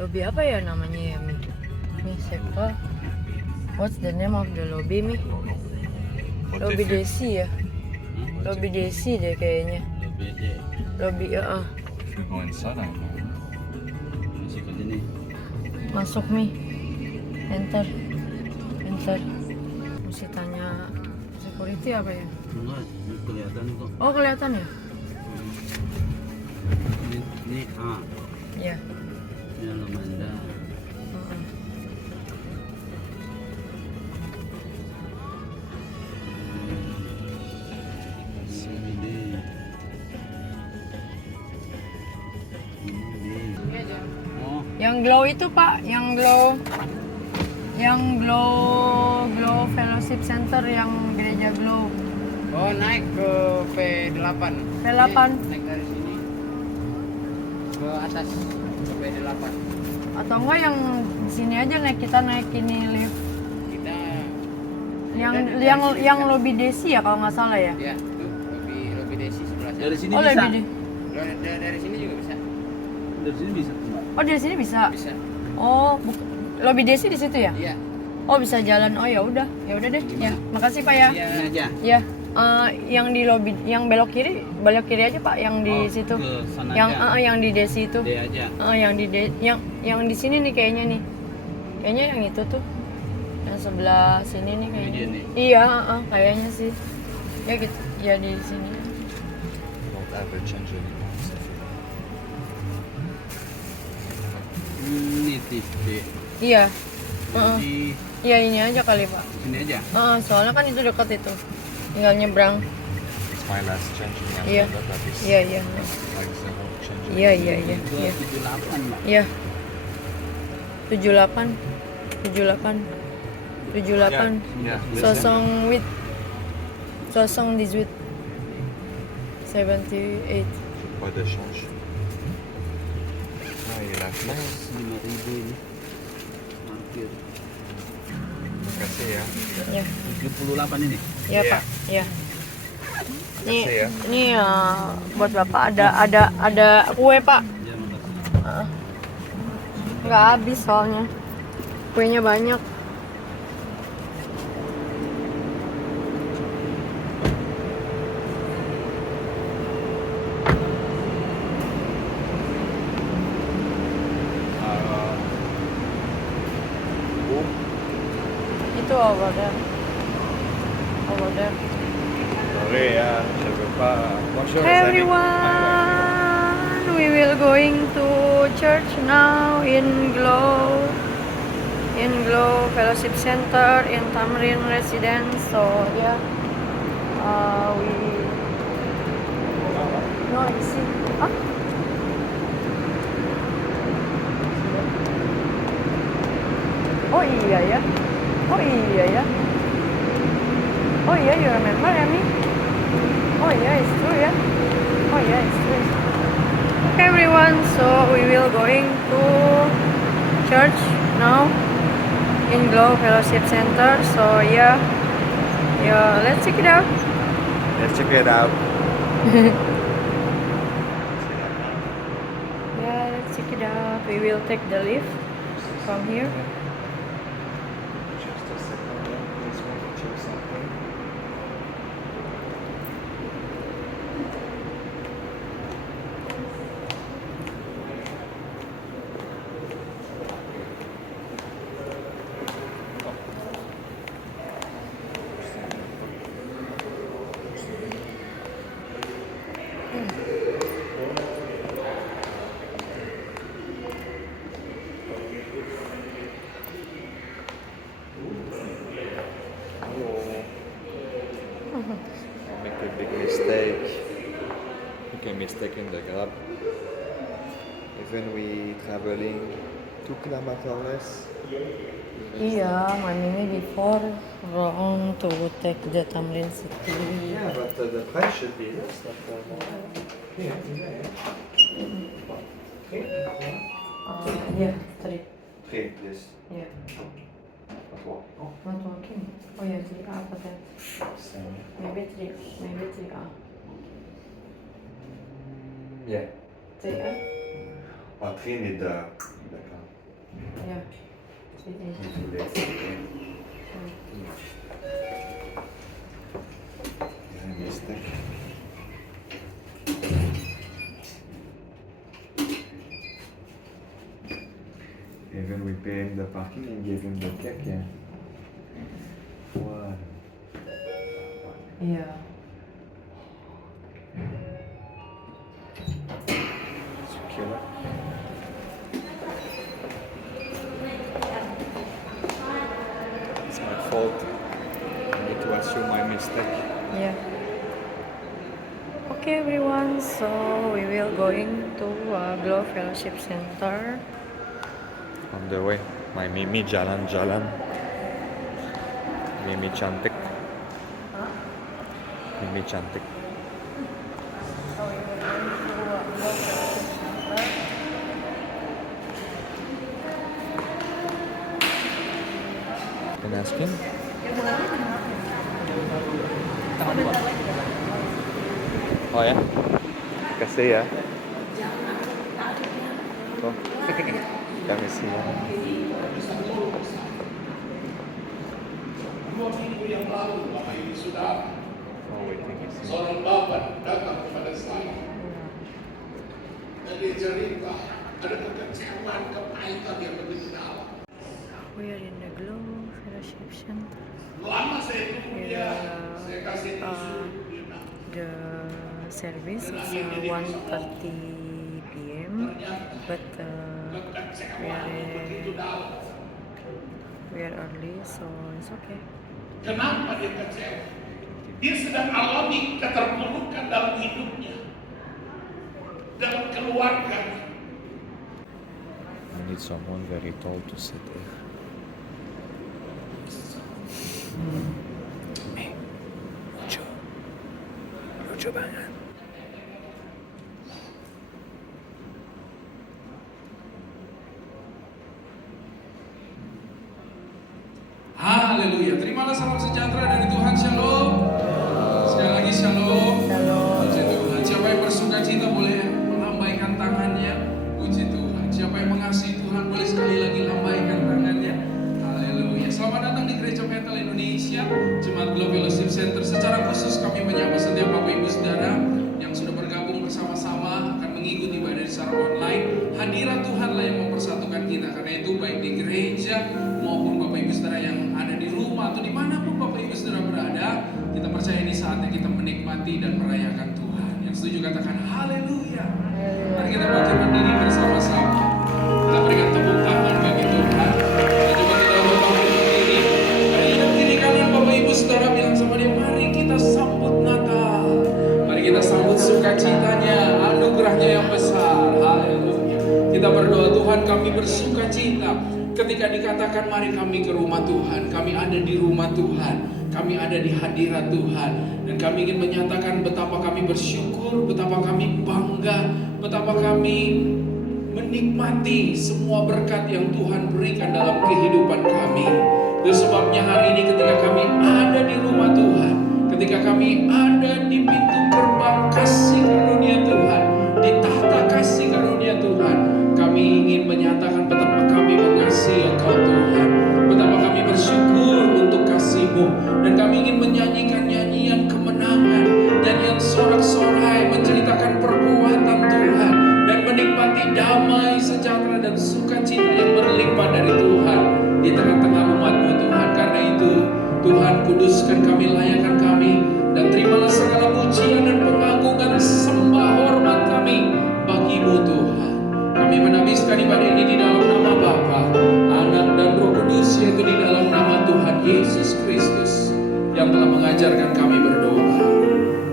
Lobby apa ya namanya ya, Mi? Mi, siapa? What's the name of the lobby, Mi? Lobby Desi ya? Lobby Desi deh kayaknya. Lobby, Should we go inside? I don't know. Masih ke sini. Masuk, Mi. Enter. Mesti tanya security apa ya? Enggak, ini kelihatan kok. Oh, kelihatan ya? Ini A. Iya. Ini Alamanda. Mm-mm. Sini D. Ini D. Oh, Yang glow itu, Pak, yang glow Fellowship Center, yang gereja glow. Oh, naik ke P8. P8. Naik dari sini ke atas ke P8. Atau enggak yang di sini aja kita naik ini lift. Kita Yang lobby Desi ya kalau nggak salah ya. ya, itu lebih desi sebelah sana. dari sini Oh, bisa. lobby Dari sini juga bisa. Dari sini bisa, Mbak. Oh, dari sini bisa. Bisa. Oh, lobby Desi di situ ya? Iya. Oh, bisa jalan. Oh, ya udah deh. Ya, makasih Pak ya. Iya. Ini aja. Ya, yang di lobby, yang belok kiri aja Pak, yang di Oh, situ. ke sana Yang aja. yang di Desi itu. D aja. Yang di sini nih kayaknya nih. Kayaknya yang itu tuh. Yang sebelah sini nih kayaknya. dia nih. Iya, kayaknya sih. Ya gitu. Ya di sini. Don't ever change anymore. Ini TV. Iya. Jadi Iya, ini aja kali Pak. sini aja. Soalnya kan itu dekat itu. Tinggal nyebrang. It's my last change in Iya. Amsterdam. That is Iya. like the whole change. Iya. Ke 78, Mbak. Iya. 78. 78. Yeah. Sosong 18. 78. Pas de change. Ah, il est la place. 5.000 ini. Parkir. Makasih ya. Ya. 78 ini. Ya, Iya. Pak. Ya. Nih, Makasih ya. ini buat Bapak ada kue, Pak. Ya, makasih. Nggak habis soalnya. Kuenya banyak. Itu over there. Désolé, je veux pas. Bonjour, Hey everyone, we will going to church now in Glow Fellowship Center in Tamrin Residence. So yeah, we no isi. Ah? Oh iya ya. Oh iya, you remember Amy? Oh yeah, it's true ya. Oh yeah, it's true. Okay everyone, so we will going to church now in Glow Fellowship Center. So yeah, let's check it out. Let's check it out. Yeah, let's check it out. We will take the lift from here. Just a second, please want to check something. Make a big mistake. Make a mistake in the grab. Even we traveling 2 kilometers less. Yeah, my mimi before wrong to take the Tamrin City. Yeah, but the price should be less. Yeah, 3. 3, yes. Yeah. What? Oh, Not working. Oh yeah, 3A but then same. maybe 3A. Yeah. 3A? Well, 3 need the car. Yeah. Into this. Yeah, mistake. Even we pay him the parking and give him the cake, yeah. Wow. Yeah. It's killer. It's my fault. I need to assume my mistake. Yeah. Okay, everyone. So we will going to Glow Fellowship Center. On the way, my Mimi jalan-jalan. Mimi cantik. Mimi cantik. So we will going to Glow Fellowship Center. Can I ask him? Oh ya? Kasih ya. Oh, kami sih. Oh, waiting is here. Seorang bapa datang kepada saya dan dia cerita ada kekecewaan, kepahitan yang begitu dalam. We are in the Glow Fellowship Center. Lama saya tunggu dia, Yeah. saya kasih tisu, dia bilang, The service is 1:30 p.m. But kekecewaan yang begitu dalam. we are early, so it's okay. Kenapa dia kecewa? Dia sedang alami keterpurukan dalam hidupnya, dalam keluarganya. I need someone very tall to sit there. Lucu. Lucu banget. Haleluya. Terimalah salam sejahtera dari Tuhan. Shalom. Sekali lagi shalom. Shalom. Puji Tuhan. Siapa yang bersuka cita boleh melambaikan tangannya. Puji Tuhan. Siapa yang mengasihi Tuhan boleh sekali lagi lambaikan tangannya. Haleluya. Selamat datang di Gereja Bethel Indonesia, Jemaat Glow Fellowship Center. Secara khusus kami menyapa setiap Bapak Ibu Saudara yang sudah bergabung bersama-sama akan mengikuti ibadah secara online. Hadirat Tuhanlah yang mempersatukan kita. Karena itu baik di gereja maupun Bapak Ibu Saudara yang ada di rumah atau dimanapun Bapak Ibu Saudara berada, kita percaya ini saatnya kita menikmati dan merayakan Tuhan. Yang setuju katakan haleluya. Mari kita bangkit berdiri bersama-sama. Kita berikan tepuk tangan bagi Tuhan. Dan coba kita bangkit berdiri. Mari lihat kiri kanan Bapak Ibu Saudara bilang sama dia, mari kita sambut Natal. Mari kita sambut sukacitanya, anugerahnya yang besar. Haleluya. Kita berdoa, Tuhan kami bersuka cita ketika dikatakan mari kami ke rumah Tuhan. Kami ada di rumah Tuhan, kami ada di hadirat Tuhan, dan kami ingin menyatakan betapa kami bersyukur, betapa kami bangga, betapa kami menikmati semua berkat yang Tuhan berikan dalam kehidupan kami. Itu sebabnya hari ini ketika kami ada di rumah Tuhan, ketika kami ada di pintu gerbang kasih karunia Tuhan, di tahta kasih karunia Tuhan, kami ingin menyatakan betapa kami mengasihi Engkau Tuhan, betapa kami bersyukur untuk kasih-Mu, dan kami ingin menyanyikan nyanyian kemenangan, nyanyian sorak-sorai menceritakan perbuatan Tuhan, dan menikmati damai, sejahtera, dan sukacita yang berlimpah dari Tuhan di tengah-tengah umat-Mu Tuhan. Karena itu Tuhan, kuduskan kami, layakan kami, dan terimalah segala pujian dan pengagungan sembah hormat kami bagi-Mu Tuhan. Kami menabiskan ibadah ini di dalam nama Bapa, Anak, dan Roh Kudus, yaitu di dalam nama Tuhan Yesus Kristus yang telah mengajarkan kami berdoa.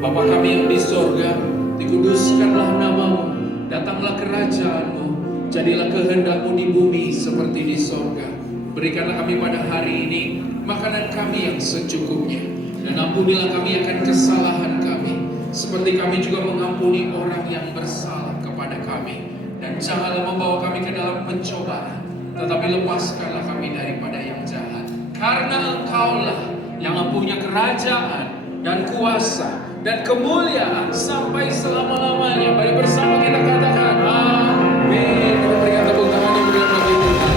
Bapa kami yang di sorga, dikuduskanlah nama-Mu, datanglah kerajaan-Mu, jadilah kehendak-Mu di bumi seperti di sorga. Berikanlah kami pada hari ini makanan kami yang secukupnya, dan ampunilah kami akan kesalahan kami, seperti kami juga mengampuni orang yang bersalah kepada kami. Dan janganlah membawa kami ke dalam pencobaan, tetapi lepaskanlah kami daripada yang jahat. Karena Engkaulah yang mempunyai kerajaan dan kuasa dan kemuliaan sampai selama-lamanya. Mari bersama kita katakan amin. Kita berikan tepuk tangan yang berikan bagi Tuhan.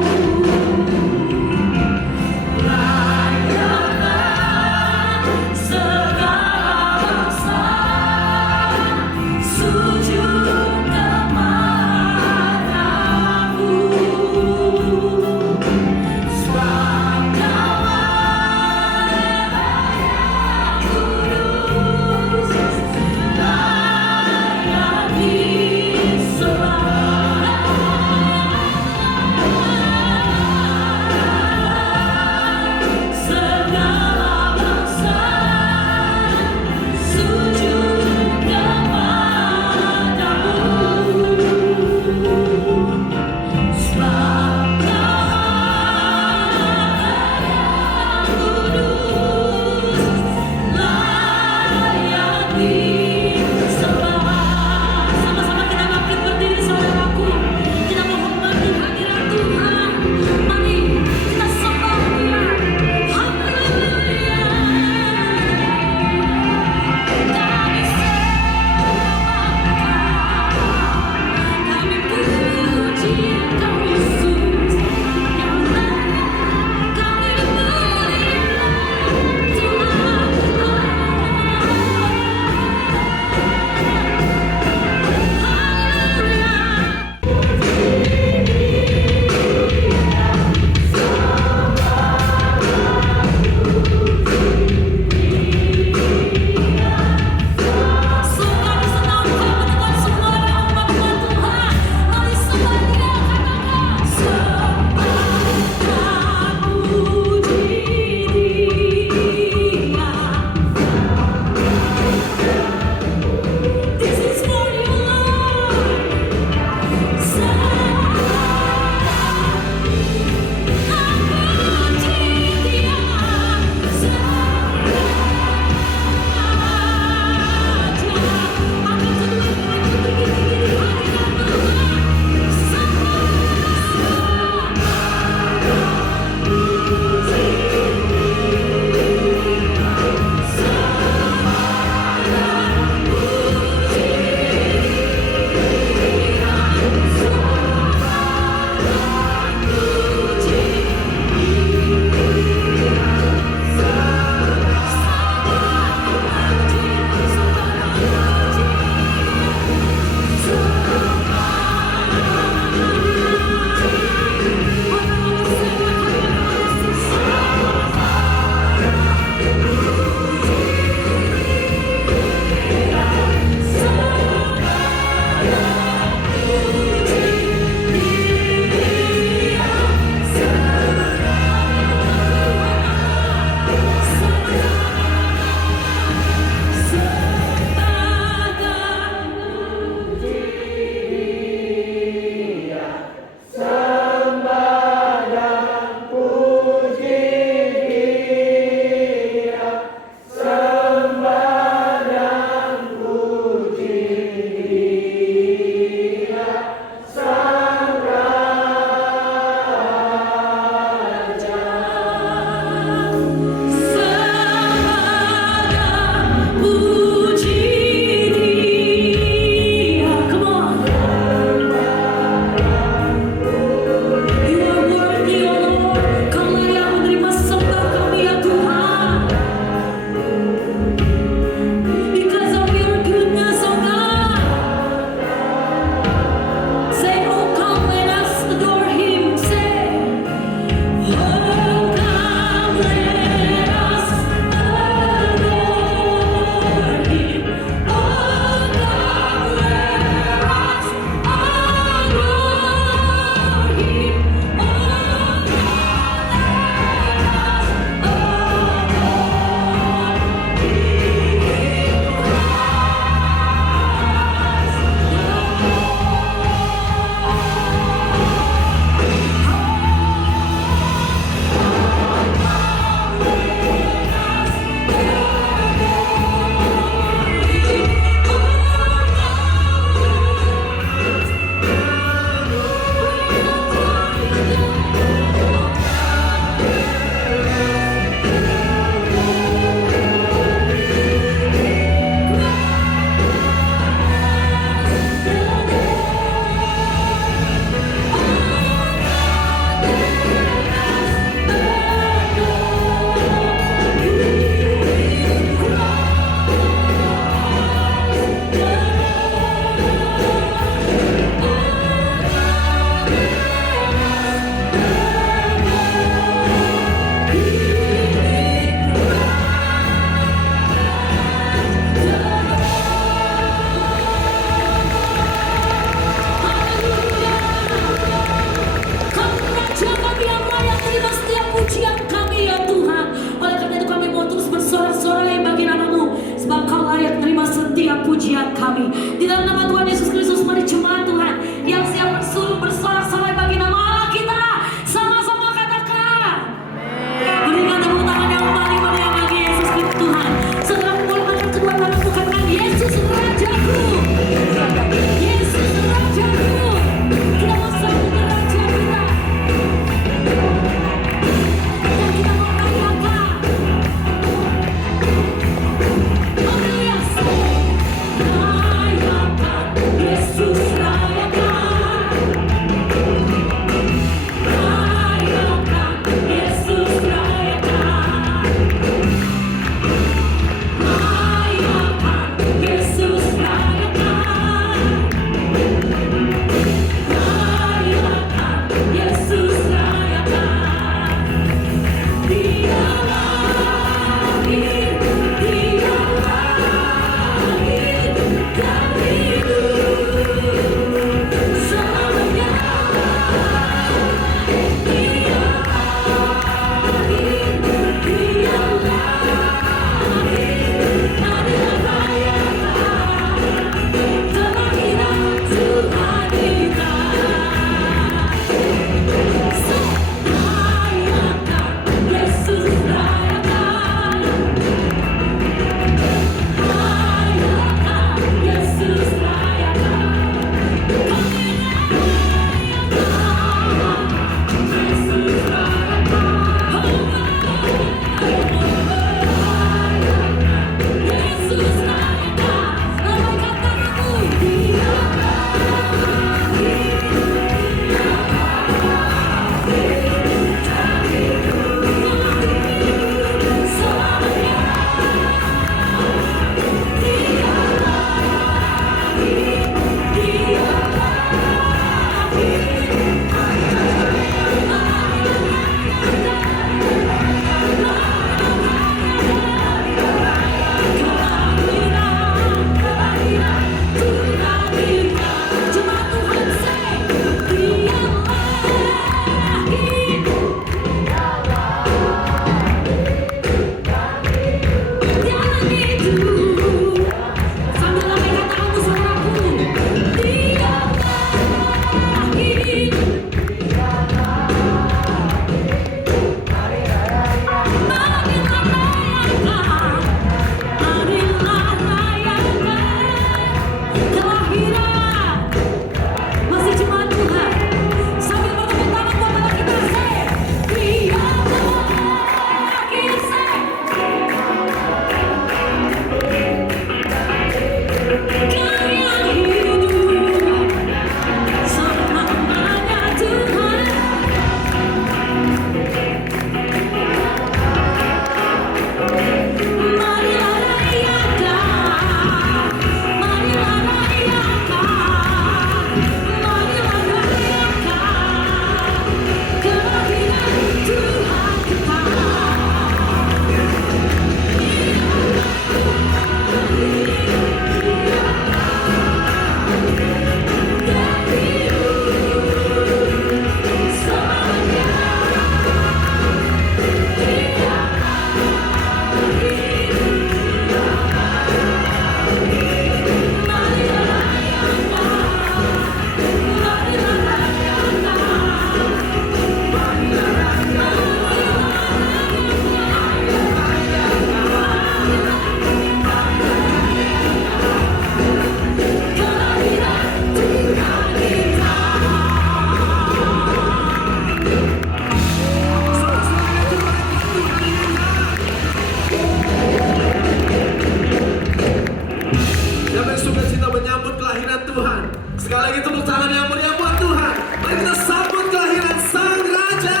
Sekali lagi tepuk tangan yang meriah buat Tuhan. Mari kita sambut kelahiran Sang Raja.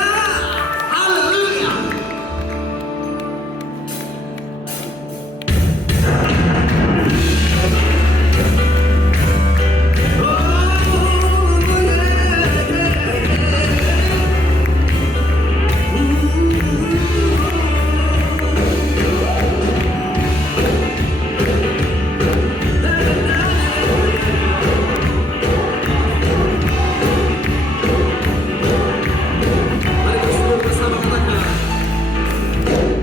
Haleluya. Mari kita semua bersama katakan.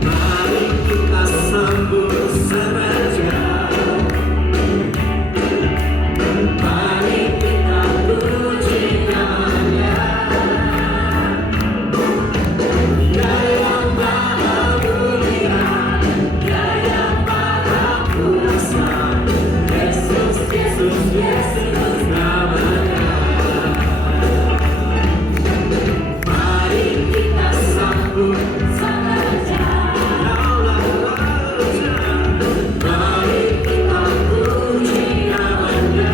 Mari kita sambut Sang Raja. Mari kita puji namanya. Dia yang maha mulia, Dia yang maha kuasa. Yesus, Yesus, Yesus namanya. Mari kita sambut Sang Raja. Mari kita puji namanya.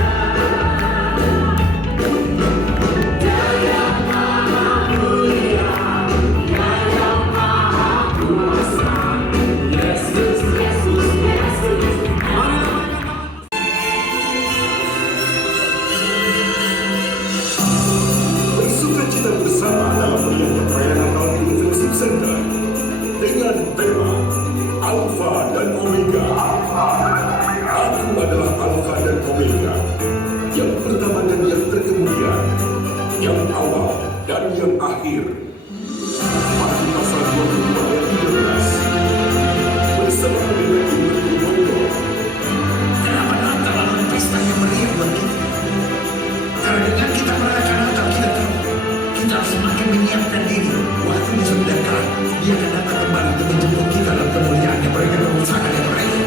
Dia yang maha mulia, Dia yang maha kuasa. Yesus, Yesus, Yesus. Mari Bersuka cita bersama dalam melihat perayaan Natal Inclusive Center dengan tema Alpha dan Omega. Aku adalah Alpha dan Omega, yang pertama dan yang terkemudian, yang awal dan yang akhir. Matius pasal 22 ayat 13. Bersama dengan Ibu Kenapa Natal adalah pesta yang meriah buat kita? Karena dengan kita merayakan Natal, kita tahu kita harus semakin menyiapkan diri. Waktunya sudah dekat. Dia akan datang kembali untuk menjemput kita dalam kemuliaannya. Berikan tepuk tangan yang meriah.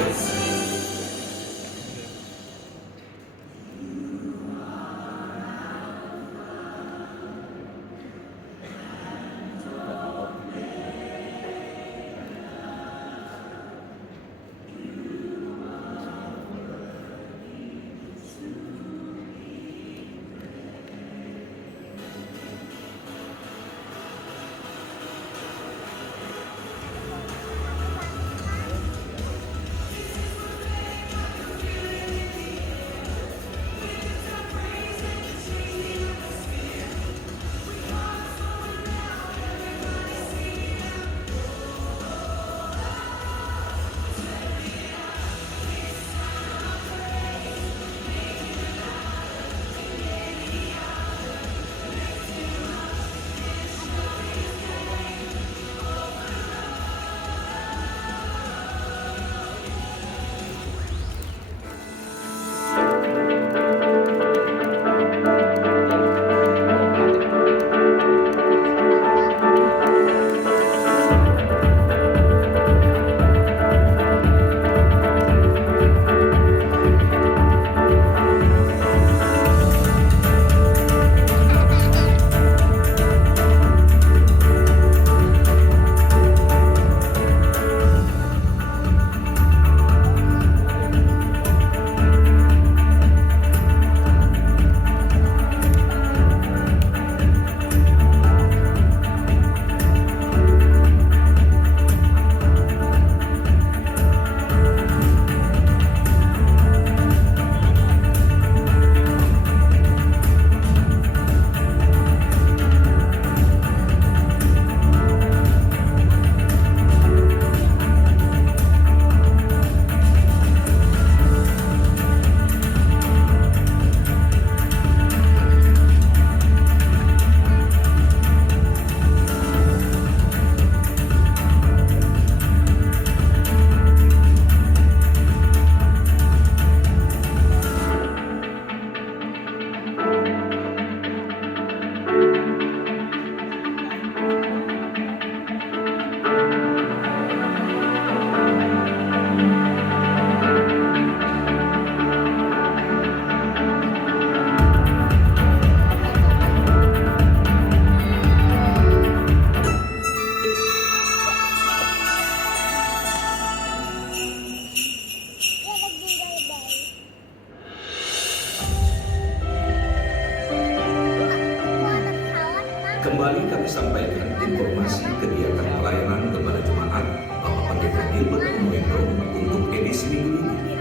Kembali kami sampaikan informasi kegiatan pelayanan Gembala Jemaat Bapak Pendeta Gilbert Umuendo untuk edisi minggu ini.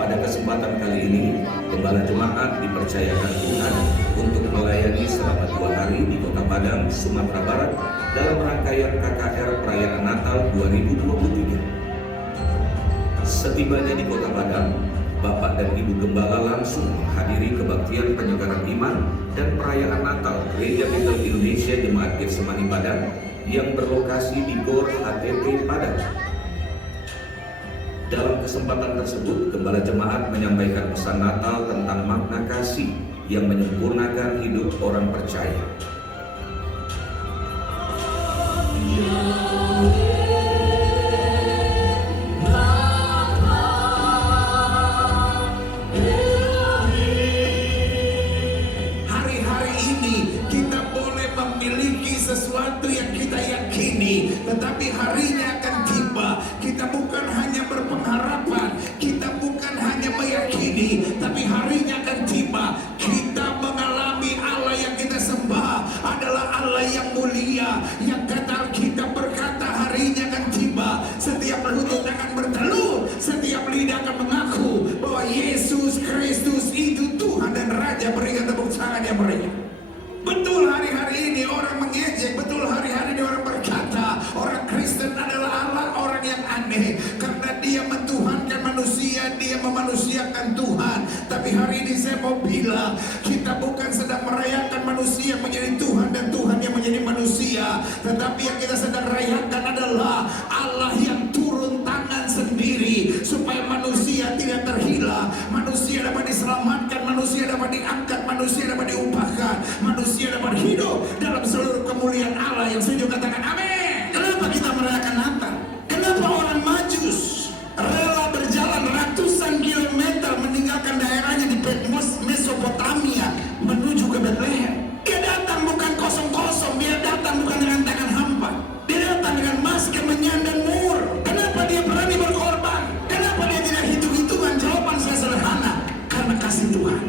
Pada kesempatan kali ini, Gembala Jemaat dipercayakan Tuhan untuk melayani selama 2 hari di Kota Padang, Sumatera Barat dalam rangkaian KKR Perayaan Natal 2023. Setibanya di Kota Padang, Bapak dan Ibu Gembala langsung menghadiri kebaktian penyegaran iman dan perayaan Natal Gereja Bethel Indonesia Jemaat Getsemani Padang yang berlokasi di GOR HTP Padang. Dalam kesempatan tersebut, Gembala Jemaat menyampaikan pesan Natal tentang makna kasih yang menyempurnakan hidup orang percaya. Hari-hari ini kita boleh memiliki sesuatu yang kita yakini, tetapi harinya akan tiba. Kita bukan hanya berpengharapan, kita bukan hanya meyakini, tapi harinya akan tiba. Kita mengalami Allah yang kita sembah adalah Allah yang mulia, yang kata kita berkata harinya akan tiba. Setiap lutut akan bertelur, setiap lidah akan mengaku bahwa Yesus Kristus itu Tuhan dan Raja. Berikan tepuk tangan yang meriah. Betul hari-hari ini orang mengejek, betul hari-hari ini orang berkata orang Kristen adalah Allah, orang yang aneh karena dia mentuhankan manusia, dia memanusiakan Tuhan. Tapi hari ini saya mau bilang, kita bukan sedang merayakan manusia menjadi Tuhan dan Tuhan yang menjadi manusia, tetapi yang kita sedang rayakan adalah Allah yang turun tangan sendiri supaya manusia tidak terhilang, manusia dapat diselamatkan, manusia dapat diangkat, manusia dapat diubahkan, manusia dapat hidup dalam seluruh kemuliaan Allah. Yang setuju katakan amin. Kenapa kita merayakan Natal? Kenapa orang Majus rela berjalan ratusan kilometer meninggalkan daerahnya di Mesopotamia menuju ke Bethlehem? Dia datang bukan kosong-kosong, dia datang bukan dengan tangan hampa, dia datang dengan masker menyandang mur. Kenapa dia berani berkorban? Kenapa dia tidak hitung-hitungan? Jawaban saya sederhana, karena kasih Tuhan.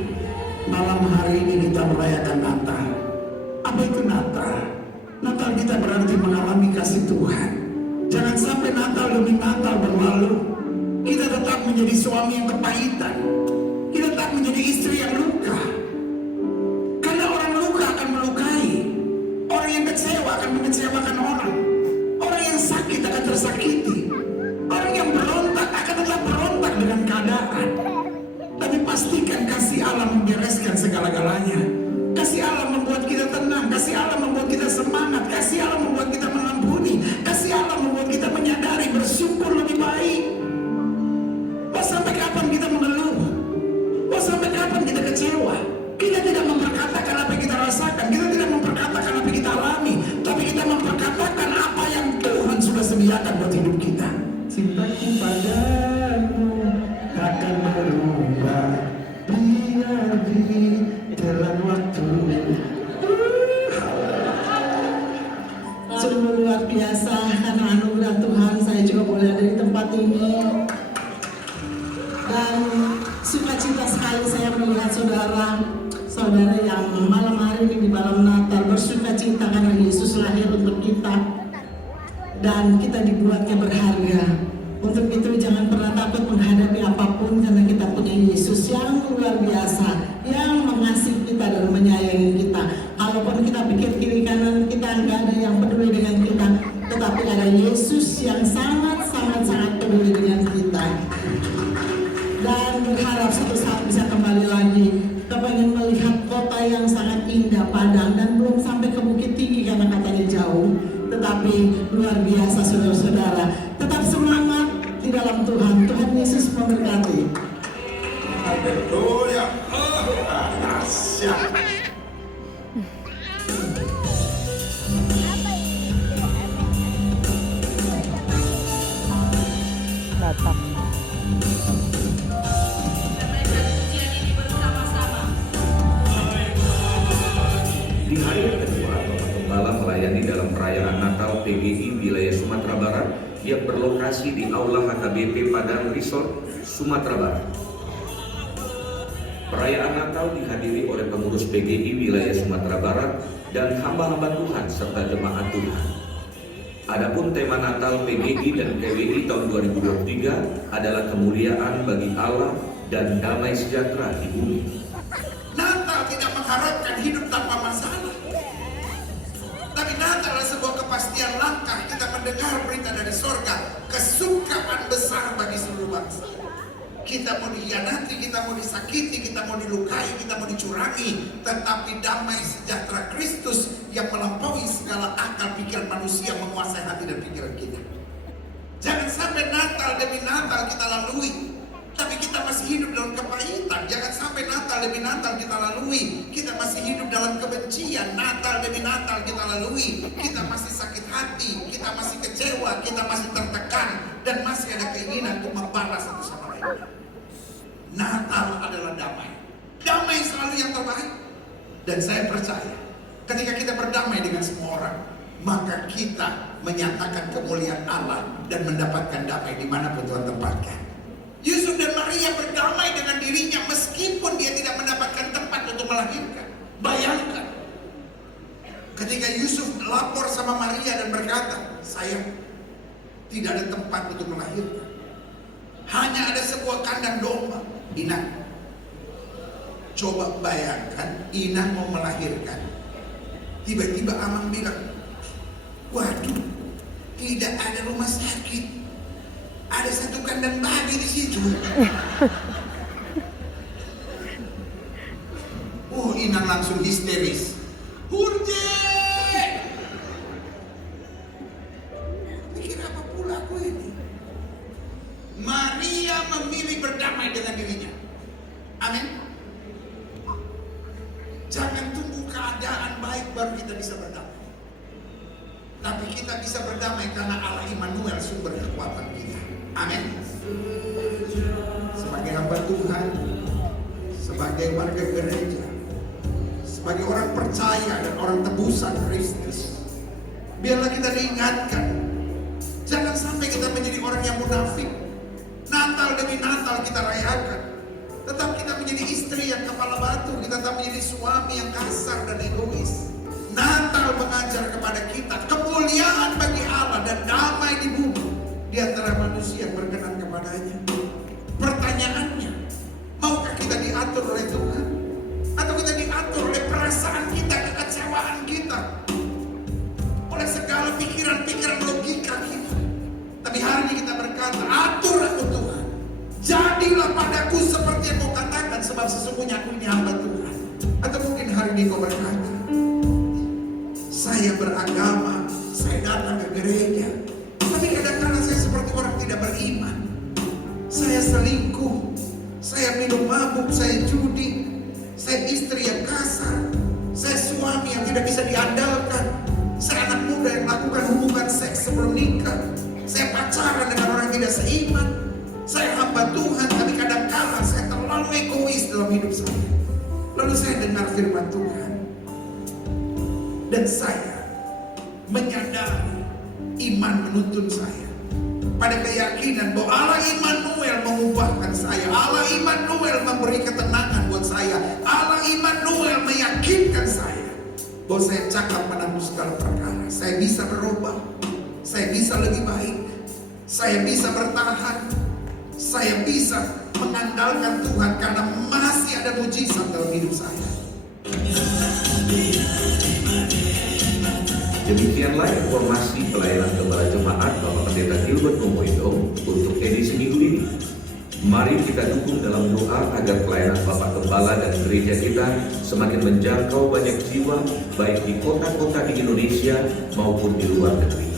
Malam hari ini kita merayakan Natal. Apa itu Natal? Natal kita berarti mengalami kasih Tuhan. Jangan sampai Natal demi Natal berlalu, kita tetap menjadi suami yang kepahitan, kita tetap menjadi istri yang luka. Karena orang luka akan melukai, orang yang kecewa akan mengecewakan orang, orang yang sakit akan tersakiti, orang yang berontak akan tetap berontak dengan keadaan. Tapi pastikan kasih Allah membereskan segala-galanya. Kasih Allah membuat kita tenang, kasih Allah membuat kita semangat, kasih Allah membuat kita mengampuni, kasih Allah membuat kita menyadari bersyukur lebih baik. Mau sampai kapan kita mengeluh? Mau sampai kapan kita kecewa? Kita tidak memperkatakan apa yang kita rasakan, kita tidak memperkatakan apa yang kita alami, tapi kita memperkatakan apa yang Tuhan sudah sediakan buat hidup kita. Cintaku padamu takkan berubah, biar di dalam waktu. Sungguh luar biasa, karena anugerah Tuhan saya juga boleh ada di tempat ini. Dan sukacita sekali saya melihat saudara yang malam hari ini di malam Natal bersukacita karena Yesus lahir untuk kita dan kita dibuatnya berharga. Untuk itu jangan pernah takut menghadapi apapun, karena kita punya Yesus yang luar biasa, yang mengasihi kita dan menyayangi kita. Kalaupun kita pikir kiri kanan kita nggak ada yang peduli dengan kita, tetapi ada Yesus yang sangat peduli dengan kita. Dan berharap suatu saat bisa kembali lagi. Kita pengen melihat kota yang sangat indah Padang, dan belum sampai ke Bukit Tinggi karena katanya jauh, tetapi luar biasa saudara-saudara. Tetap semangat di dalam Tuhan. Tuhan Yesus memberkati. Haleluya. Dahsyat. Datang. Di hari yang kedua, Bapak Gembala melayani dalam perayaan Natal PGI wilayah Sumatera Barat yang berlokasi di Aula HKBP Padang Resort, Sumatera Barat. Perayaan Natal dihadiri oleh pengurus PGI wilayah Sumatera Barat dan hamba-hamba Tuhan serta jemaat Tuhan. Adapun tema Natal PGI dan PWI tahun 2023 adalah kemuliaan bagi Allah dan damai sejahtera di bumi. Natal tidak mengharapkan hidup tanpa masalah. Tapi Natal adalah sebuah kepastian langkah kita mendengar berita dari sorga, kesukaan besar bagi seluruh bangsa. Kita mau dikhianati, kita mau disakiti, kita mau dilukai, kita mau dicurangi, tetapi damai sejahtera Kristus yang melampaui segala akal pikiran manusia menguasai hati dan pikiran kita. Jangan sampai Natal demi Natal kita lalui, tapi kita masih hidup dalam kepahitan. Jangan sampai Natal demi Natal kita lalui, kita masih hidup dalam kebencian. Natal demi Natal kita lalui, kita masih sakit hati, kita masih kecewa, kita masih tertekan, dan masih ada keinginan untuk membalas satu sama lain. Natal adalah damai. Damai selalu yang terbaik. Dan saya percaya, ketika kita berdamai dengan semua orang, maka kita menyatakan kemuliaan Allah dan mendapatkan damai dimanapun Tuhan tempatkan. Yusuf dan Maria berdamai dengan dirinya meskipun dia tidak mendapatkan tempat untuk melahirkan. Bayangkan, ketika Yusuf lapor sama Maria dan berkata, sayang, tidak ada tempat untuk melahirkan. Hanya ada sebuah kandang domba. Inang, coba bayangkan Inang mau melahirkan. Tiba-tiba Amang bilang, waduh, tidak ada rumah sakit, ada satu kandang babi di situ. Inang langsung histeris. Hurje! Pikir apa pula aku ini? Maria memilih berdamai dengan dirinya. Amin. Jangan tunggu keadaan baik baru kita bisa berdamai. Tapi kita bisa berdamai karena Allah Immanuel sumber kekuatan kita. Amin. Sebagai hamba Tuhan, sebagai warga gereja, sebagai orang percaya dan orang tebusan Kristus, biarlah kita diingatkan, jangan sampai kita menjadi orang yang munafik. Natal demi Natal kita rayakan, tetap kita menjadi istri yang kepala batu, kita tetap menjadi suami yang kasar dan egois. Natal mengajar kepada kita kemuliaan bagi Allah dan damai di bumi di antara manusia yang berkenan kepadanya. Pertanyaannya, maukah kita diatur oleh Tuhan? Atau kita diatur oleh perasaan kita, kekecewaan kita, oleh segala pikiran-pikiran logika kita? Tapi hari ini kita berkata, atur aku Tuhan, jadilah padaku seperti yang kau katakan, sebab sesungguhnya aku ini hamba Tuhan. Atau mungkin hari ini kau berkata, saya beragama, saya datang ke gereja, tapi kadang-kadang saya seperti orang tidak beriman. Saya selingkuh, saya minum mabuk, saya judi, saya istri yang kasar, saya suami yang tidak bisa diandalkan, saya anak muda yang melakukan hubungan seks sebelum nikah, saya pacaran dengan orang yang tidak seiman, saya hamba Tuhan, tapi kadang-kadang saya terlalu egois dalam hidup saya. Lalu saya dengar firman Tuhan, dan saya menyadari iman menuntun saya pada keyakinan bahwa Allah Immanuel mengubahkan saya, Allah Immanuel memberi ketenangan buat saya, Allah Immanuel meyakinkan saya bahwa saya cakap menanggung segala perkara, saya bisa berubah, saya bisa lebih baik, saya bisa bertahan, saya bisa mengandalkan Tuhan karena masih ada mujizat dalam hidup saya. Demikianlah informasi pelayanan Gembala Jemaat Bapak Pendeta Gilbert Momoindo untuk edisi minggu ini. Mari kita dukung dalam doa agar pelayanan Bapak Gembala dan gereja kita semakin menjangkau banyak jiwa, baik di kota-kota di Indonesia maupun di luar negeri.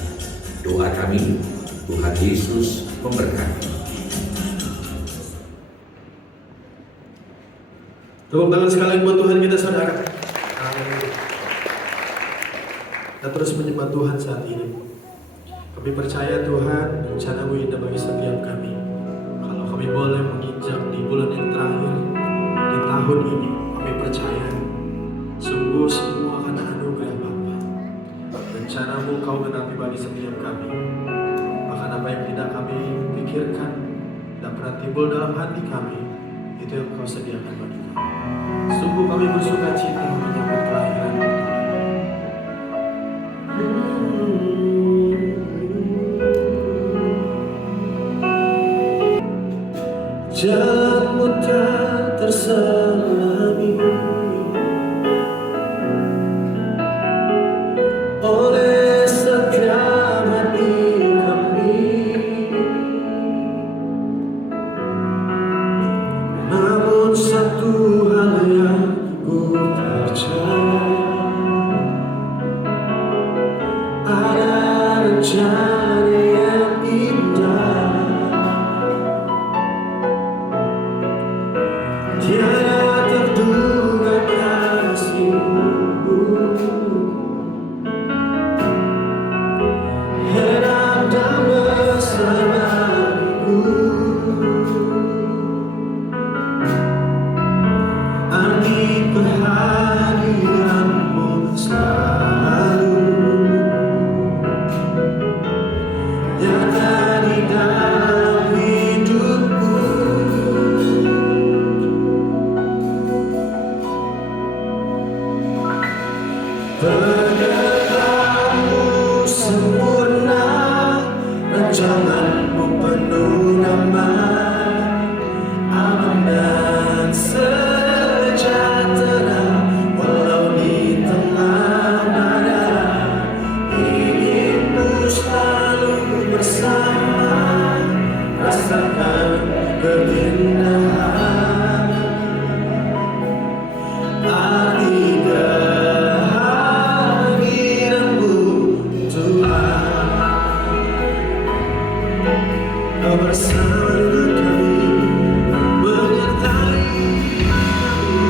Doa kami, Tuhan Yesus memberkati. Tepuk tangan sekalian buat Tuhan kita, saudara. Amin. Kita terus menyembah Tuhan saat ini. Kami percaya Tuhan, rencana-Mu indah bagi setiap kami. Kalau kami boleh menginjak di bulan yang terakhir, di tahun ini, kami percaya sungguh semua karena anugerah Bapa. Rencana-Mu Kau genapi bagi setiap kami. Bahkan apa yang tidak kami pikirkan, tidak pernah timbul dalam hati kami, itu yang Kau sediakan bagi kami. Sungguh kami bersuka cita menyambut kelahiran. Jalanmu tak terselami oleh setiap hati kami, namun satu hal yang ku percaya, ada rencana yang indah. Tiada terduga kasih-Mu, hebat dan besar bagiku. Arti kehadiran-Mu selalu nyata di dalam hidupku. Penyertaan-Mu sempurna, rancangan-Mu penuh damai, aman dan sejahtera, walau di tengah badai. Ingin-Mu selalu bersama, rasakan keindahan arti kehadiran-Mu, Tuhan. Kau bersama dengan kami, menyertai kami.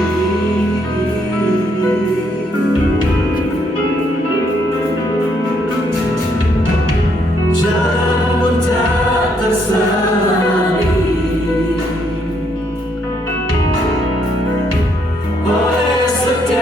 Jalan-Mu tak terselami oleh setiap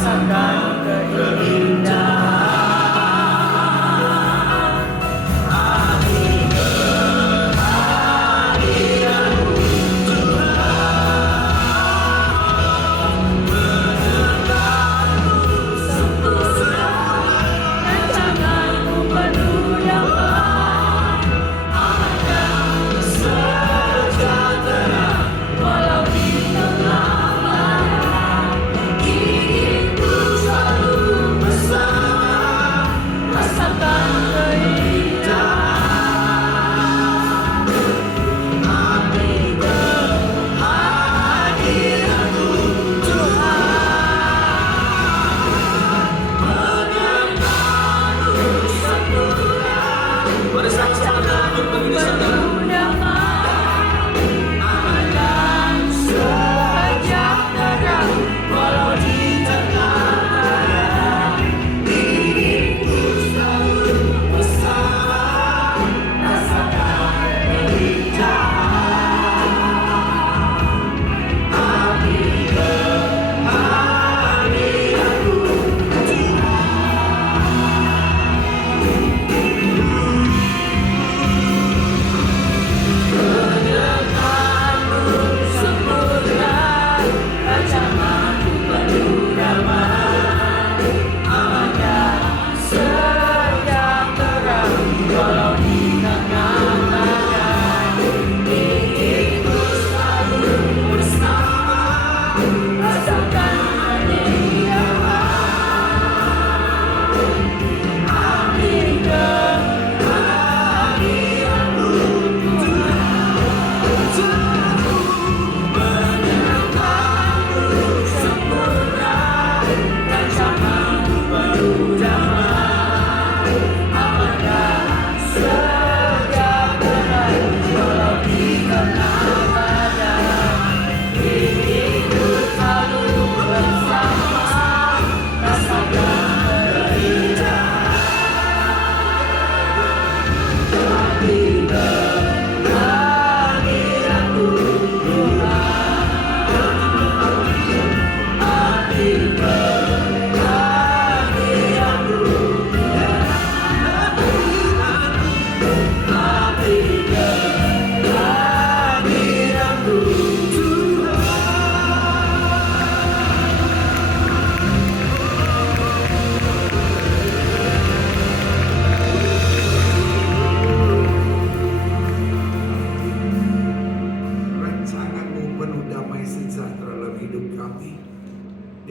rasakan keindahan.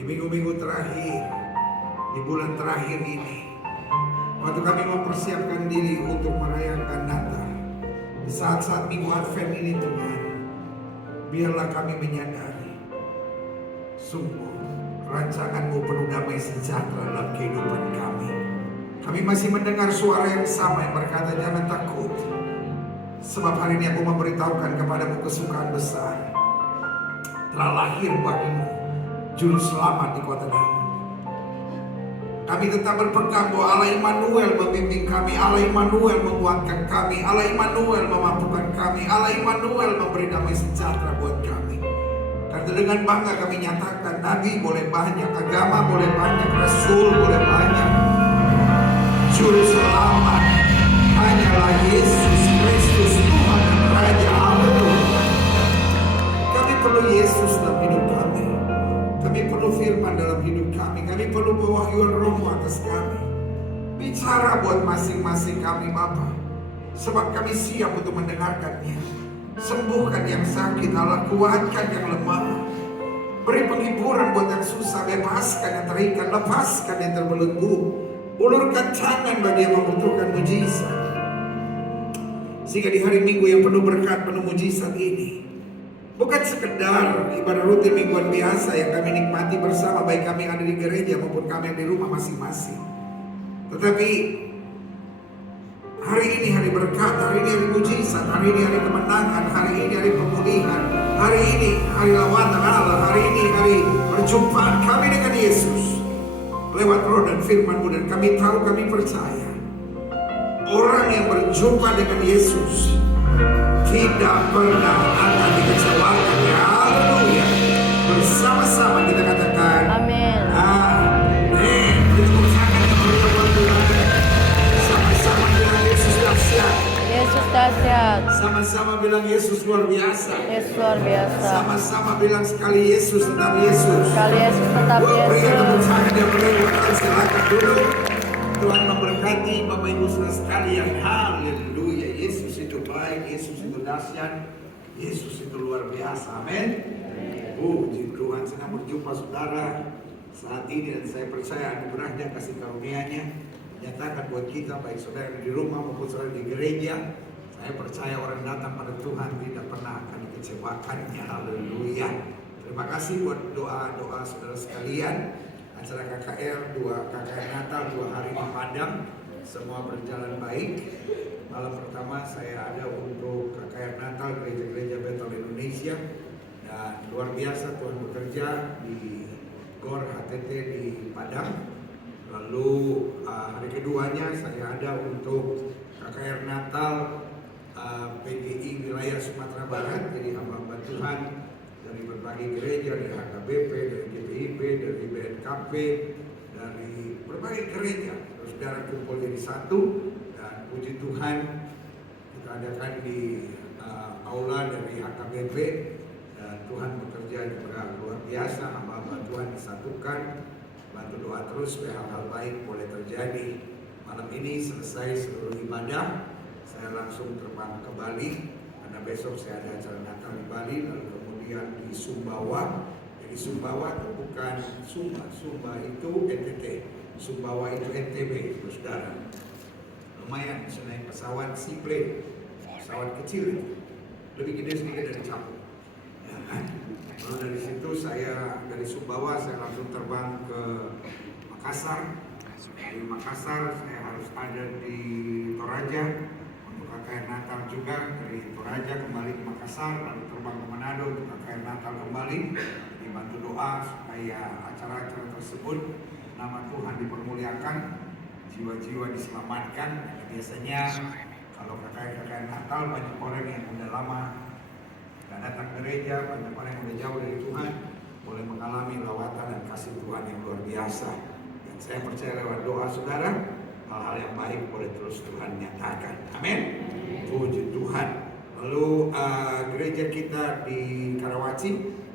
Di minggu-minggu terakhir, di bulan terakhir ini, waktu kami mempersiapkan diri untuk merayakan Natal, di saat-saat minggu Advent ini Tuhan, biarlah kami menyadari, sungguh rancangan-Mu penuh damai sejahtera dalam kehidupan kami. Kami masih mendengar suara yang sama yang berkata, jangan takut, sebab hari ini aku memberitahukan kepadamu kesukaan besar. Telah lahir bagimu Juru Selamat di kota Daud. Kami tetap berpegang bahwa Allah Immanuel membimbing kami, Allah Immanuel menguatkan kami, Allah Immanuel memampukan kami, Allah Immanuel memberi damai sejahtera buat kami. Karena dengan bangga kami nyatakan, Nabi boleh banyak, agama boleh banyak, Rasul boleh banyak, Juru Selamat hanyalah Yesus Kristus, Tuhan dan Raja Allah. Kami perlu Yesus dalam hidup kami. Kami perlu firman dalam hidup kami. Kami perlu pewahyuan Roh-Mu atas kami. Bicara buat masing-masing kami Bapa, sebab kami siap untuk mendengarkannya. Sembuhkan yang sakit Allah, kuatkan yang lemah. Beri penghiburan buat yang susah, bebaskan yang terikat, lepaskan yang terbelenggu. Ulurkan tangan bagi yang membutuhkan mujizat. Sehingga di hari Minggu yang penuh berkat, penuh mujizat ini, bukan sekedar ibadah rutin mingguan biasa yang kami nikmati bersama, baik kami yang ada di gereja maupun kami yang di rumah masing-masing. Tetapi hari ini hari berkat, hari ini hari mujizat, hari ini hari kemenangan, hari ini hari pemulihan, hari ini hari lawatan Allah, hari ini hari perjumpaan kami dengan Yesus lewat Roh dan firman-Mu. Dan kami tahu, kami percaya orang yang berjumpa dengan Yesus tidak pernah akan dikecewakan. Haleluya. Bersama-sama kita katakan amin. biasa. Yesus luar biasa. Sama-sama bilang sekali Yesus tetap Yesus. Sekali Yesus tetap Berikan tepuk Yesus. tangan yang meriah. Silakan duduk. Tuhan memberkati Bapak Ibu Saudara sekalian. Haleluya. Yesus itu baik, Yesus itu dahsyat, Yesus itu luar biasa. Amin. Puji Tuhan, senang berjumpa saudara saat ini, dan saya percaya anugerahnya, kasih karunia-Nya nyatakan buat kita, baik saudara di rumah maupun saudara di gereja. Saya percaya orang datang pada Tuhan tidak pernah akan dikecewakannya. Haleluya. Terima kasih buat doa-doa saudara sekalian. Acara KKR, KKR Natal 2 hari di Padang, semua berjalan baik. Malam pertama saya ada untuk KKR Natal gereja-gereja Betel Indonesia, dan luar biasa Tuhan bekerja di GOR HTT di Padang. Lalu hari keduanya saya ada untuk KKR Natal PGI wilayah Sumatera Barat. Jadi hamba-hamba Tuhan dari berbagai gereja, dari HKBP, dari GPIB, dari BNKP, dari berbagai gereja, saudara kumpul jadi satu. Dan puji Tuhan kita adakan di aula dari HKBP, dan Tuhan bekerja juga luar biasa. Hamba-hamba Tuhan disatukan, bantu doa terus supaya hal-hal baik boleh terjadi. Malam ini selesai seluruh ibadah, saya langsung terbang ke Bali karena besok saya ada acara Natal di Bali, lalu kemudian di Sumbawa. Jadi Sumbawa itu bukan Sumba, Sumba itu NTT, Sumbawa itu NTB, saudara. Lumayan bisa naik pesawat seaplane, pesawat kecil itu, lebih gede sedikit dari capung. Ya kan? Lalu dari situ saya dari Sumbawa saya langsung terbang ke Makassar. Dari Makassar saya harus ada di Toraja untuk KKR Natal juga. Dari Toraja kembali ke Makassar, lalu terbang ke Manado untuk KKR Natal kembali. Dibantu doa supaya acara-acara tersebut nama Tuhan dipermuliakan, jiwa-jiwa diselamatkan. Biasanya kalau KKR Natal banyak orang yang udah lama gak datang gereja, banyak orang yang udah jauh dari Tuhan, boleh mengalami lawatan dan kasih Tuhan yang luar biasa. Dan saya percaya lewat doa saudara, hal-hal yang baik boleh terus Tuhan nyatakan. Amin. Puji Tuhan. Lalu gereja kita di Karawaci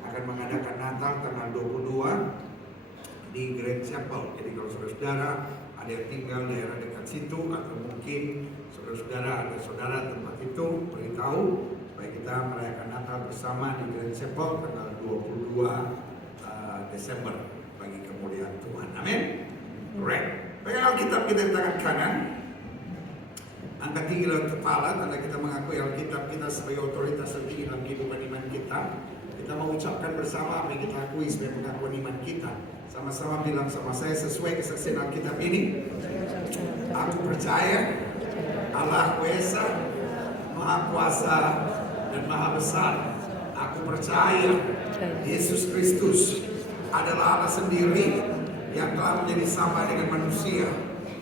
akan mengadakan Natal tanggal 22 di Grand Chapel. Jadi kalau saudara-saudara ada yang tinggal daerah dekat situ, atau mungkin saudara-saudara ada saudara tempat itu, beritahu supaya kita merayakan Natal bersama di Grand Chapel tanggal 22 Desember bagi kemuliaan Tuhan. Amin. Right. Pegang Alkitab kita di tangan kanan, angkat tinggi lawan kepala, tanda kita mengakui Alkitab kita sebagai otoritas tertinggi dalam kehidupan iman kita. Kita mengucapkan bersama apa yang kita akui sebagai pengakuan iman kita. Sama-sama bilang sama saya sesuai kesaksian Alkitab ini. Aku percaya Allah Esa, Maha Kuasa dan Maha Besar. Aku percaya Yesus Kristus adalah Allah sendiri yang telah menjadi sama dengan manusia.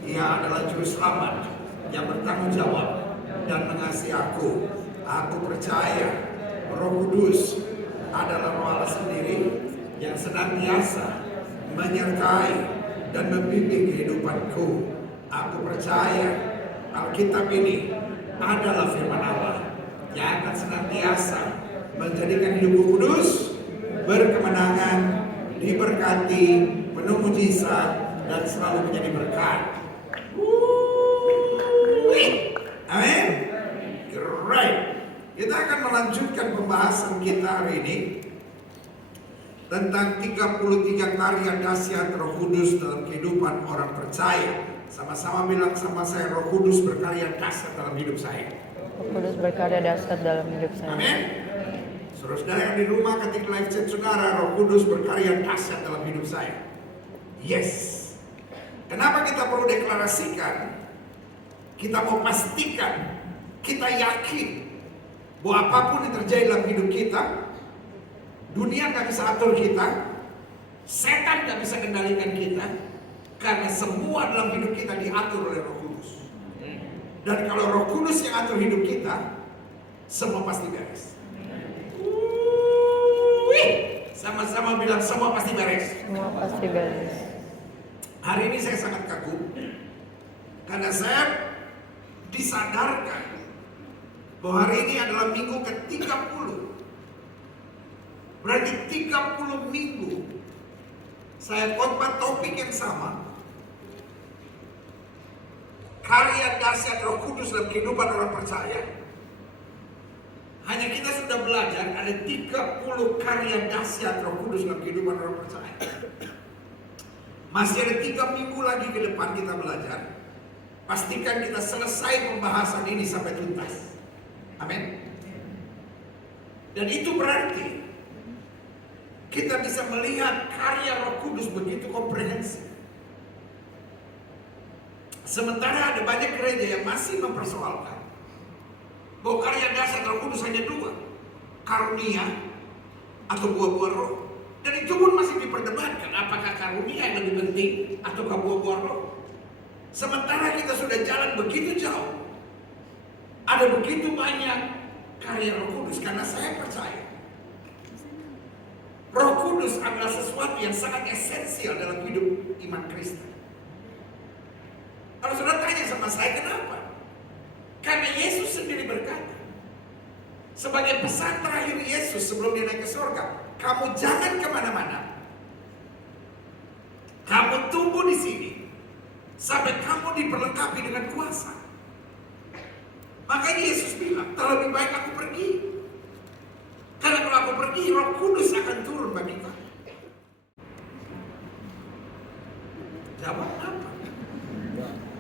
Ia adalah juru selamat yang bertanggung jawab dan mengasihi aku. Aku percaya Roh Kudus adalah Roh Allah sendiri yang senantiasa menyertai dan membimbing kehidupanku. Aku percaya Alkitab ini adalah firman Allah yang akan senantiasa menjadikan hidupku kudus, berkemenangan, diberkati, penuh mujizat, dan selalu menjadi berkat. Amin. Right. Kita akan melanjutkan pembahasan kita hari ini tentang 33 karya dahsyat Roh Kudus dalam kehidupan orang percaya. Sama-sama bilang sama saya, Roh Kudus berkarya dahsyat dalam hidup saya. Roh Kudus berkarya dahsyat dalam hidup saya. Amin. Saudara-saudara yang di rumah ketik live chat saudara, Roh Kudus berkarya dahsyat dalam hidup saya. Yes. Kenapa kita perlu deklarasikan? Kita mau pastikan, kita yakin bahwa apapun yang terjadi dalam hidup kita, dunia gak bisa atur kita, setan gak bisa kendalikan kita, karena semua dalam hidup kita diatur oleh Roh Kudus. Dan kalau Roh Kudus yang atur hidup kita, semua pasti beres. Sama-sama bilang semua pasti beres. Semua pasti beres. Hari ini saya sangat kagum karena saya disadarkan bahwa hari ini adalah minggu ke-30 Berarti 30 minggu saya khotbah topik yang sama. Karya dahsyat Roh Kudus dalam kehidupan orang percaya. Hanya kita sudah belajar ada 30 karya dahsyat Roh Kudus dalam kehidupan orang percaya. Masih ada 3 minggu lagi ke depan kita belajar. Pastikan kita selesai pembahasan ini sampai tuntas. Amin. Dan itu berarti kita bisa melihat karya Roh Kudus begitu komprehensif. Sementara ada banyak gereja yang masih mempersoalkan bahwa karya dasar Roh Kudus hanya 2, karunia atau buah-buah roh. Dan itu pun masih diperdebatkan, apakah karunia yang lebih penting ataukah buah-buah roh. Sementara kita sudah jalan begitu jauh, ada begitu banyak karya Roh Kudus. Karena saya percaya Roh Kudus adalah sesuatu yang sangat esensial dalam hidup iman Kristen. Kalau saudara tanya sama saya kenapa? Karena Yesus sendiri berkata, sebagai pesan terakhir Yesus sebelum dia naik ke surga, kamu jangan kemana-mana. Kamu tunggu di sini sampai kamu diperlengkapi dengan kuasa. Makanya Yesus bilang, terlebih baik aku pergi. Karena kalau aku pergi, Roh Kudus akan turun bagi kamu. Jawab apa?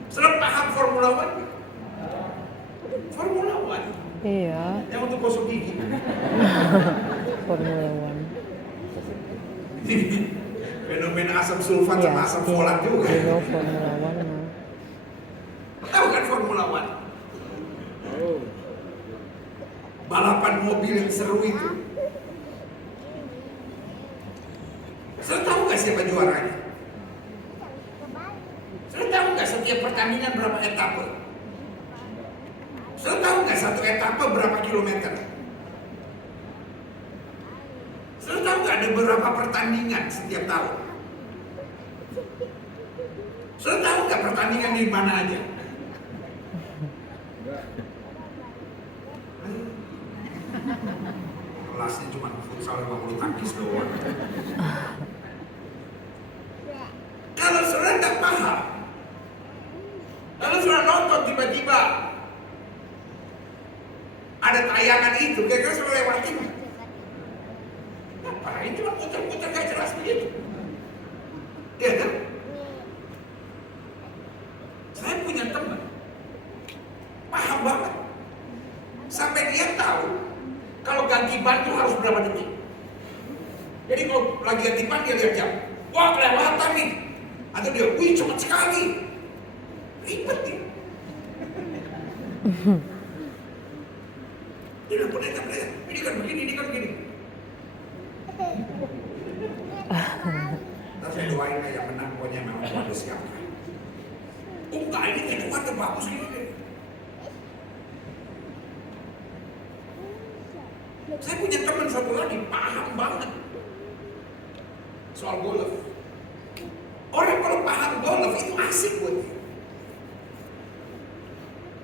Sudah paham Formula One? Formula One? Iya. Yang untuk gosok gigi. Formula One. Fenomena asam sulfat sama asam folat juga. Iya, Formula One. Tahu kan Formula One? Balapan mobil yang seru itu. Sudah tahu gak siapa juaranya? Sudah tahu gak setiap pertandingan berapa etape? Sudah tahu gak satu etape berapa kilometer? Sudah tahu gak ada berapa pertandingan setiap tahun? Sudah tahu gak pertandingan di mana aja? Kelasnya cuma futsal 50 tangkis doang. Kalau saudara nggak paham, lalu saudara nonton tiba-tiba ada tayangan itu, kira-kira saudara lewatin. Ngapain cuma putar-putar gak jelas begitu? Iya kan? Saya punya teman paham banget, sampai dia tahu kalau ganti ban itu harus berapa detik. Jadi kalau lagi ganti ban dia lihat jam, wah kelewatan nih. Atau dia, wih cepat sekali. Ribet nih. Dia udah pendekar, ini kan begini, ini kan begini. Terus saya doain yang menang, pokoknya memang Tuhan udah siapkan. Enggak, ini take bagus gini deh. Saya punya teman satu lagi paham banget soal golf. Orang kalau paham golf itu asik buat dia.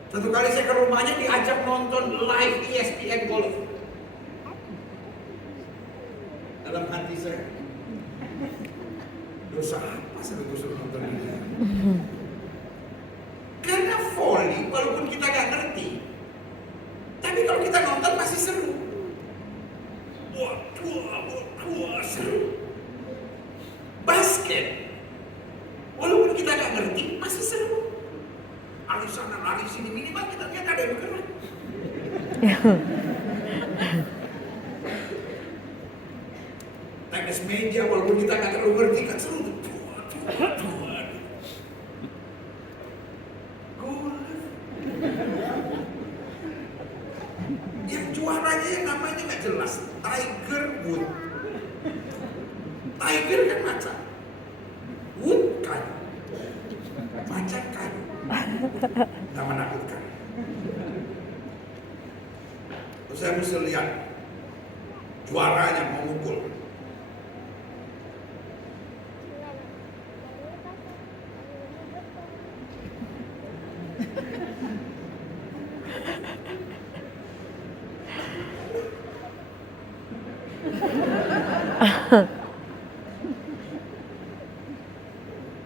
Satu kali saya ke rumahnya diajak nonton live ESPN golf. Dalam hati saya, dosa apa saya disuruh nonton ini? Karena volley walaupun kita gak ngerti, tapi kalau kita nonton pasti seru. Wah, seru. Basket, walaupun kita nggak ngerti, masih seru. Lari sana, lari sini, minimal kita lihat ada yang bergerak. Tenis meja, walaupun kita nggak terlalu ngerti, kan seru tuh. Yang juaranya yang namanya nggak jelas, Tiger Woods. Tiger kan macan, Wood kayu, macan kayu, nggak menakutkan. Terus saya mesti lihat juaranya mau mukul.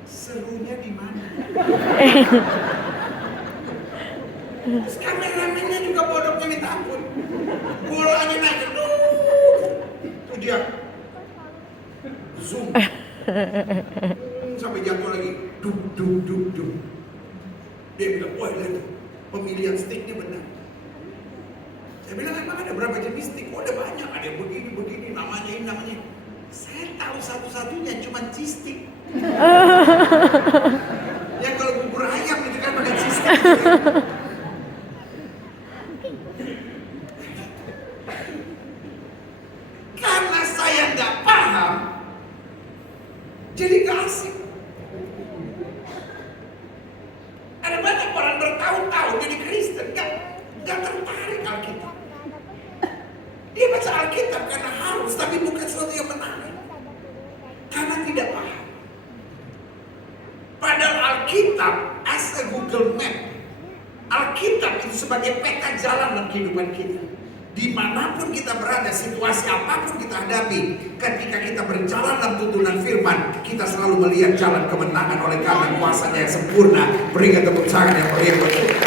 Serunya di mana? Terus kameramennya juga bodohnya minta ampun. Bolanya naik, tuh dia zoom sampai jatuh lagi, duk. Dia bilang, wah lihat tuh, pemilihan sticknya benar. Saya bilang, emang ada berapa jenis stick? Oh, ada banyak, ada yang begini, namanya ini. Saya tahu satu-satunya cuma cheese stick. Ya kalau bubur ayam itu kan pakai cheese stick. Karena saya nggak paham, jadi nggak asik. Ada banyak orang bertahun-tahun jadi Kristen, nggak tertarik Alkitab. Dia baca Alkitab karena harus, tapi bukan sesuatu yang menarik. Karena tidak paham. Padahal Alkitab as a Google Map, Alkitab itu sebagai peta jalan dalam kehidupan kita. Dimanapun kita berada, situasi apapun kita hadapi, ketika kita berjalan dalam tuntunan firman, kita selalu melihat jalan kemenangan oleh karena kuasanya yang sempurna. Berikan tepuk tangan yang meriah buat Tuhan.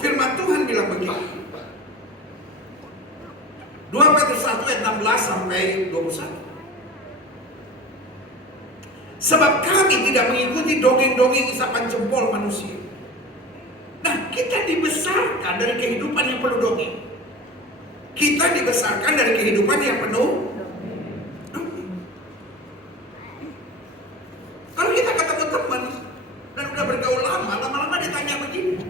Firman Tuhan bilang begini, 2 Petrus 1 ayat 16 sampai 21. Sebab kami tidak mengikuti dongeng-dongeng isapan jempol manusia. Nah, kita dibesarkan dari kehidupan yang penuh dongeng. Kita dibesarkan dari kehidupan yang penuh dongeng. Kalau kita ketemu teman dan udah bergaul lama-lama ditanya begini,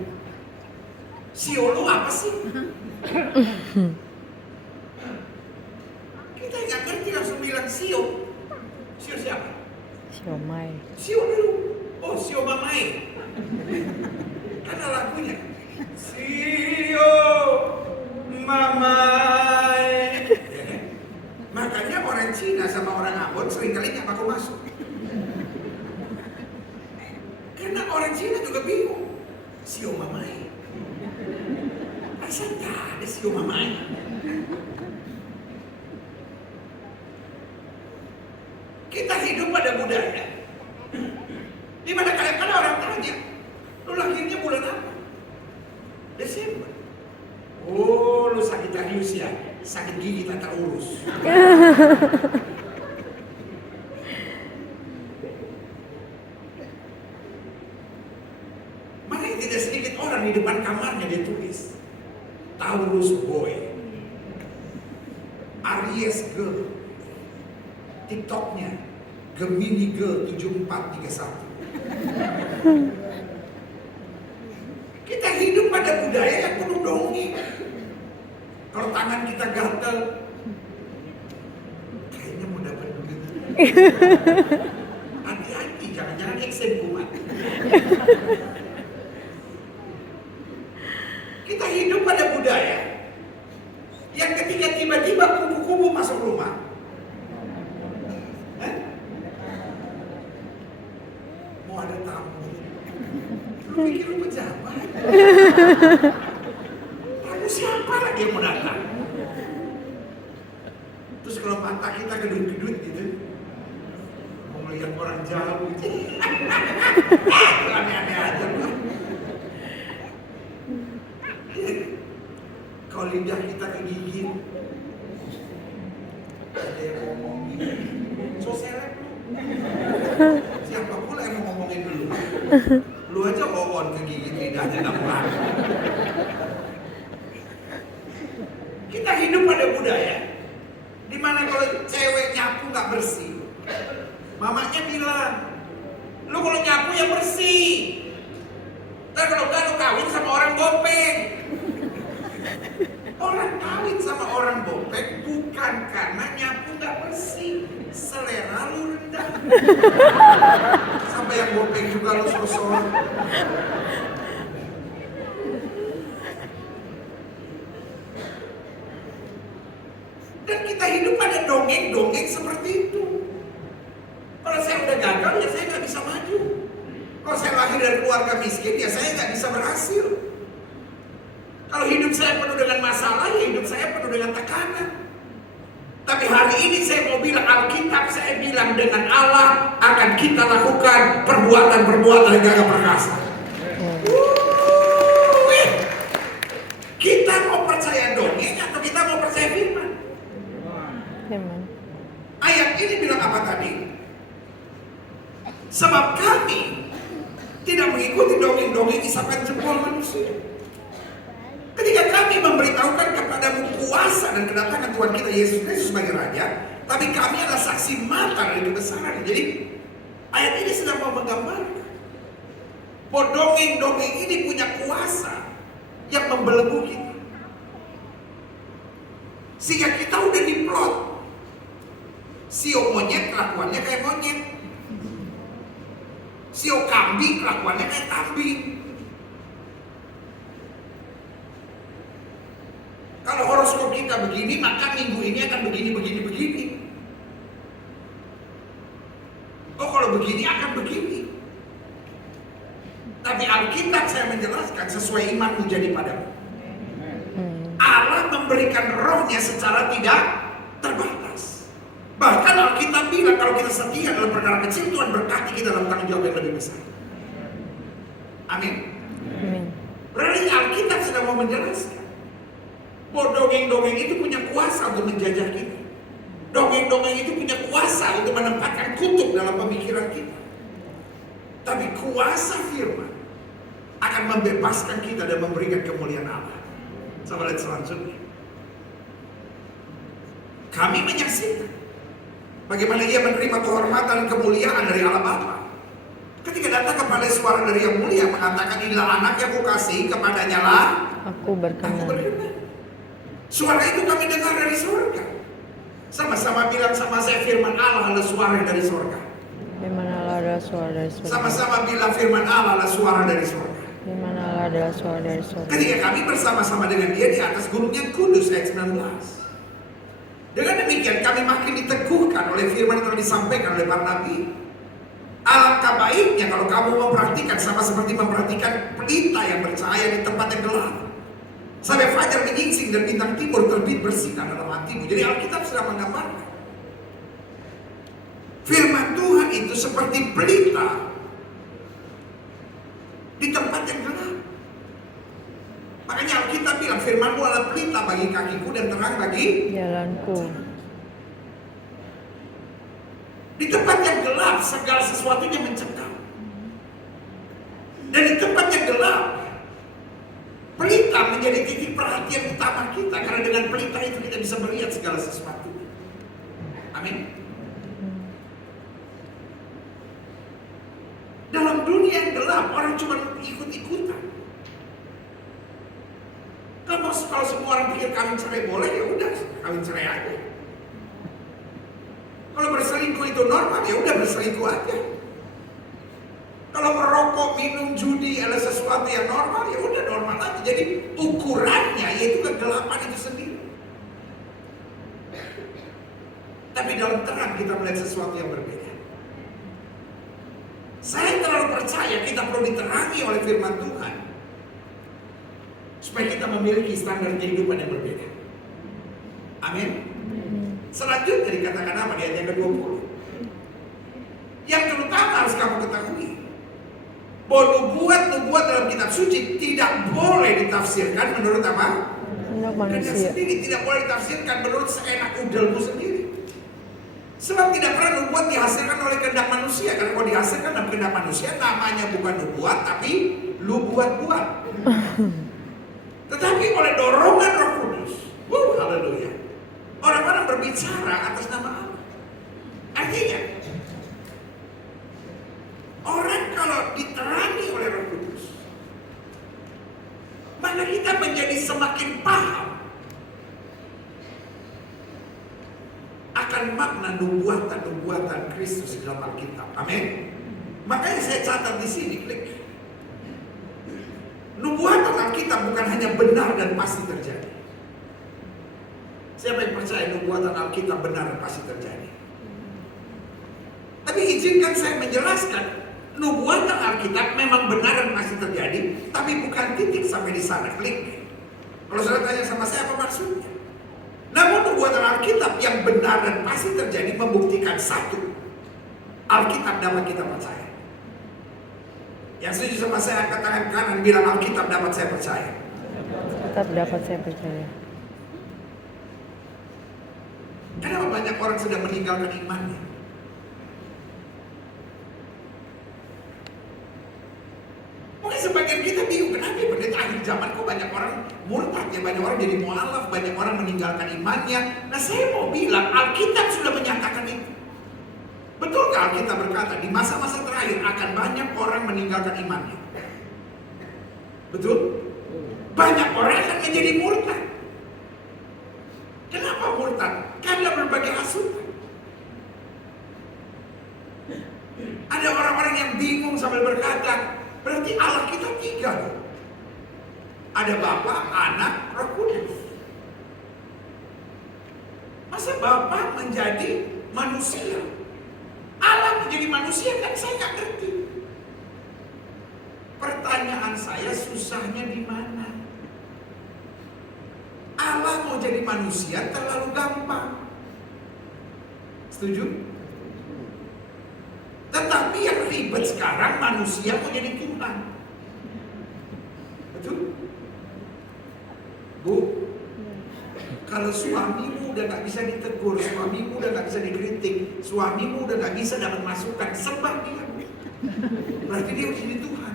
sio lu apa sih? Kita nggak ngerti langsung bilang sio. Sio siapa? Siomay. Sio dulu. Oh, sio mamai. Karena lagunya Sio mamai. Makanya orang Cina sama orang Ambon seringkali nggak mau masuk. Karena orang Cina juga bingung. Sio mamai. Masa nggak ada sio mamai? Kita hidup pada budaya. Di mana kadang-kadang orang tanya, lu lahirnya bulan apa? Desember. Oh, lu Sagittarius ya? Sakit gigi tak terurus. Makanya tidak sedikit orang di depan kamarnya dia tulis Taurus boy, Aries girl, TikToknya Gemini girl 7431. Kita hidup pada budaya yang penuh dongeng. Kalau tangan kita gatal, kayaknya mau dapat duit. Hati-hati, jangan-jangan eksen kumat. Kita hidup pada budaya yang ketika tiba-tiba kubu-kubu masuk rumah, mau ada tamu. Lu pikir lu pejabat? Tamu siapa lagi yang mau datang? Terus kalau mata kita gedut-gedut gitu, mau melihat orang jauh gitu. Aneh-aneh aja lu. Kalau lidah kita kegigit, ada yang ngomongin, so seleb lu. Siapa pula yang mau ngomongin dulu? Lu aja on kegigit lidahnya nampak. Kita hidup pada budaya di mana kalau cewek nyapu nggak bersih, mamanya bilang, lu kalau nyapu ya bersih. Ntar kalau enggak lu kawin sama orang bopeng. Orang kawin sama orang bopeng bukan karena nyapu nggak bersih, selera lu rendah. Sampai yang bopeng juga lu sosok. Dan kita hidup pada dongeng-dongeng seperti itu. Kalau saya udah gagal ya saya nggak bisa maju. Kalau saya lahir dari keluarga miskin ya saya nggak bisa berhasil. Kalau hidup saya penuh dengan masalah ya hidup saya penuh dengan tekanan. Tapi hari ini saya mau bilang Alkitab, saya bilang dengan Allah akan kita lakukan perbuatan-perbuatan yang gagah perkasa. Kita mau percaya dongeng atau kita mau percaya firman? Ayat ini bilang apa tadi? Sebab kami tidak mengikuti dongeng-dongeng isapan jempol manusia. Ketika kami memberitahukan kepadamu kuasa dan kedatangan Tuhan kita Yesus Kristus sebagai Raja, tapi kami adalah saksi mata dari kebesaran. Jadi ayat ini sedang mau menggambarkan bahwa dongeng-dongeng ini punya kuasa yang membelenggu kita, sehingga kita udah diplot. Sio monyet kelakuannya kayak monyet, sio kambing kelakuannya kayak kambing. Kalau horoskop kita begini, maka minggu ini akan begini. Oh, kalau begini akan begini. Tapi Alkitab saya menjelaskan sesuai imanmu jadi padamu. Allah memberikan rohnya secara tidak terbatas. Bahkan Alkitab bilang kalau kita setia dalam perkara kecil, Tuhan berkati kita dalam tanggung jawab yang lebih besar. Amin. Berarti Alkitab sedang mau menjelaskan bahwa dongeng-dongeng itu punya kuasa untuk menjajah kita. Dongeng-dongeng itu punya kuasa untuk menempatkan kutub dalam pemikiran kita. Tapi kuasa firman akan membebaskan kita dan memberikan kemuliaan Allah. Sama lihat selanjutnya. Kami menyaksikan bagaimana ia menerima kehormatan dan kemuliaan dari Allah Bapa. Ketika datang kepada suara dari yang mulia mengatakan, inilah anak yang kukasihi, kepadanya lah aku berkenan. Suara itu kami dengar dari surga. Sama-sama bilang sama saya, firman Allah adalah suara dari surga. Firman Allah adalah suara dari surga. Sama-sama bilang firman Allah adalah suara dari surga. Firman Allah adalah suara dari surga. Ketika kami bersama-sama dengan dia di atas gunung yang kudus, ayat 19. Dengan demikian kami makin diteguhkan oleh firman yang telah disampaikan oleh para nabi. Alangkah baiknya kalau kamu memperhatikan sama seperti memperhatikan pelita yang bercahaya di tempat yang gelap, sampai fajar menyingsing dan bintang timur terbit bersinar dalam hatimu. Jadi Alkitab sedang menggambarkan firman Tuhan itu seperti pelita di tempat yang gelap. Makanya Alkitab bilang firman-Mu adalah pelita bagi kakiku dan terang bagi jalanku. Di tempat yang gelap segala sesuatunya mencekam. Dan di tempat yang gelap pelita menjadi titik perhatian utama kita, karena dengan pelita itu kita bisa melihat segala sesuatu. Amin. Dalam dunia yang gelap orang cuma ikut-ikutan. Kalau semua orang pikir kawin cerai boleh, ya udah kawin cerai aja. Kalau berselingkuh itu normal, ya udah berselingkuh aja. Kalau merokok, minum, judi adalah sesuatu yang normal, ya udah normal aja. Jadi ukurannya yaitu kegelapan itu sendiri. Tapi dalam terang kita melihat sesuatu yang berbeda. Saya terlalu percaya kita perlu diterangi oleh firman Tuhan supaya kita memiliki standar kehidupan yang berbeda. Amin. Selanjutnya dikatakan apa di ayat yang ke-20? Yang terutama harus kamu ketahui bahwa nubuat dalam kitab suci tidak boleh ditafsirkan menurut apa? Menurut manusia. Sendiri tidak boleh ditafsirkan menurut seenak udelmu sendiri. Sebab tidak pernah nubuat dihasilkan oleh kehendak manusia. Karena kalau dihasilkan dalam kehendak manusia namanya bukan nubuat tapi lu buat-buat. Tetapi oleh dorongan Roh Kudus, haleluya, orang-orang berbicara atas nama Allah. Artinya orang kalau diterangi oleh Roh Kudus, maka kita menjadi semakin paham akan makna nubuatan Kristus di dalam Alkitab. Amin. Makanya saya catat di sini, klik. Nubuatan Alkitab bukan hanya benar dan pasti terjadi. Siapa yang percaya nubuatan Alkitab benar dan pasti terjadi? Tapi izinkan saya menjelaskan, nubuatan Alkitab memang benar dan pasti terjadi, tapi bukan titik sampai di sana, klik. Kalau saudara tanya sama saya apa maksudnya? Namun nubuatan Alkitab yang benar dan pasti terjadi membuktikan satu, Alkitab dapat kita percaya. Yang setuju sama saya angkat tangan kanan bilang Alkitab dapat saya percaya. Tetap dapat saya percaya. Kenapa banyak orang sedang meninggalkan imannya? Mungkin sebagian kita bingung, kenapa ya pendeta akhir zaman kok banyak orang murtad ya, banyak orang jadi mualaf, banyak orang meninggalkan imannya. Nah saya mau bilang Alkitab sudah menyatakan itu. Betulkah Alkitab berkata di masa-masa terakhir akan banyak orang meninggalkan imannya? Betul? Banyak orang akan menjadi murtad. Kenapa murtad? Karena berbagai hasutan. Ada orang-orang yang bingung sambil berkata, berarti Allah kita tiga loh. Ada Bapa, Anak, Roh Kudus. Masa Bapa menjadi manusia? Allah menjadi manusia kan saya nggak ngerti. Pertanyaan saya susahnya di mana? Allah mau jadi manusia terlalu gampang. Setuju? Tetapi yang ribet sekarang manusia mau jadi Tuhan. Betul? Bu, kalau suamimu udah gak bisa ditegur, suamimu udah gak bisa dikritik, suamimu udah gak bisa dapat masukan, sembah dia. Berarti dia harus jadi Tuhan.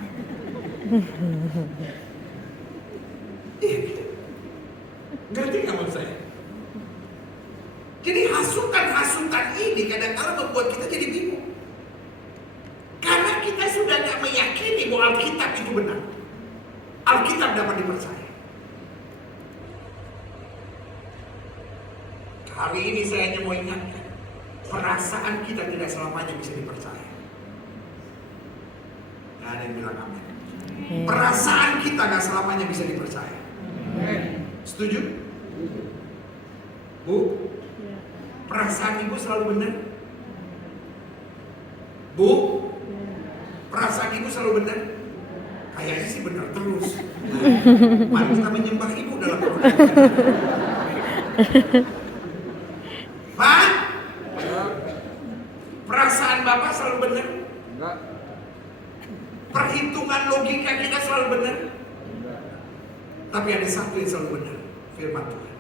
Ngerti gak maksud saya? Jadi hasutan-hasutan ini kadang-kadang membuat kita jadi bingung. Karena kita sudah gak meyakini bahwa Alkitab itu benar. Alkitab dapat dipercaya. Hari ini saya hanya mau ingatkan, perasaan kita tidak selamanya bisa dipercaya. Gak ada yang bilang amin. Perasaan kita gak selamanya bisa dipercaya. Setuju? Bu? Perasaan ibu selalu benar? Bu? Perasaan ibu selalu benar? Kayaknya sih benar terus. Mari kita menyembah ibu dalam proses. Pak? Perasaan Bapak selalu benar? Enggak. Perhitungan logika kita selalu benar? Tapi ada satu yang selalu benar, firman Tuhan.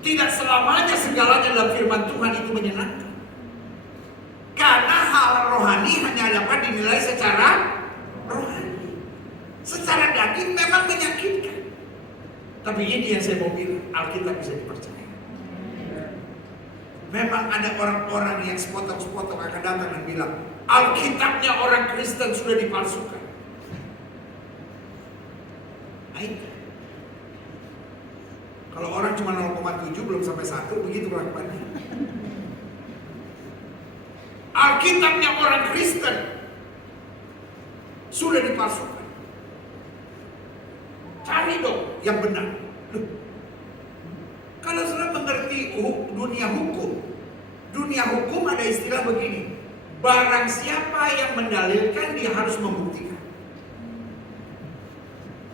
Tidak selamanya segalanya dalam firman Tuhan itu menyenangkan. Karena hal rohani hanya dapat dinilai secara rohani. Secara daging memang menyakitkan. Tapi ini yang saya mau bilang, Alkitab bisa dipercaya. Memang ada orang-orang yang sepotong-sepotong akan datang dan bilang, Alkitabnya orang Kristen sudah dipalsukan. Baik. Kalau orang cuma 0,7 belum sampai 1, begitu kelakuannya. Alkitabnya orang Kristen sudah dipalsukan. Cari dong yang benar. Kalau sudah mengerti dunia hukum ada istilah begini. Barang siapa yang mendalilkan dia harus membuktikan.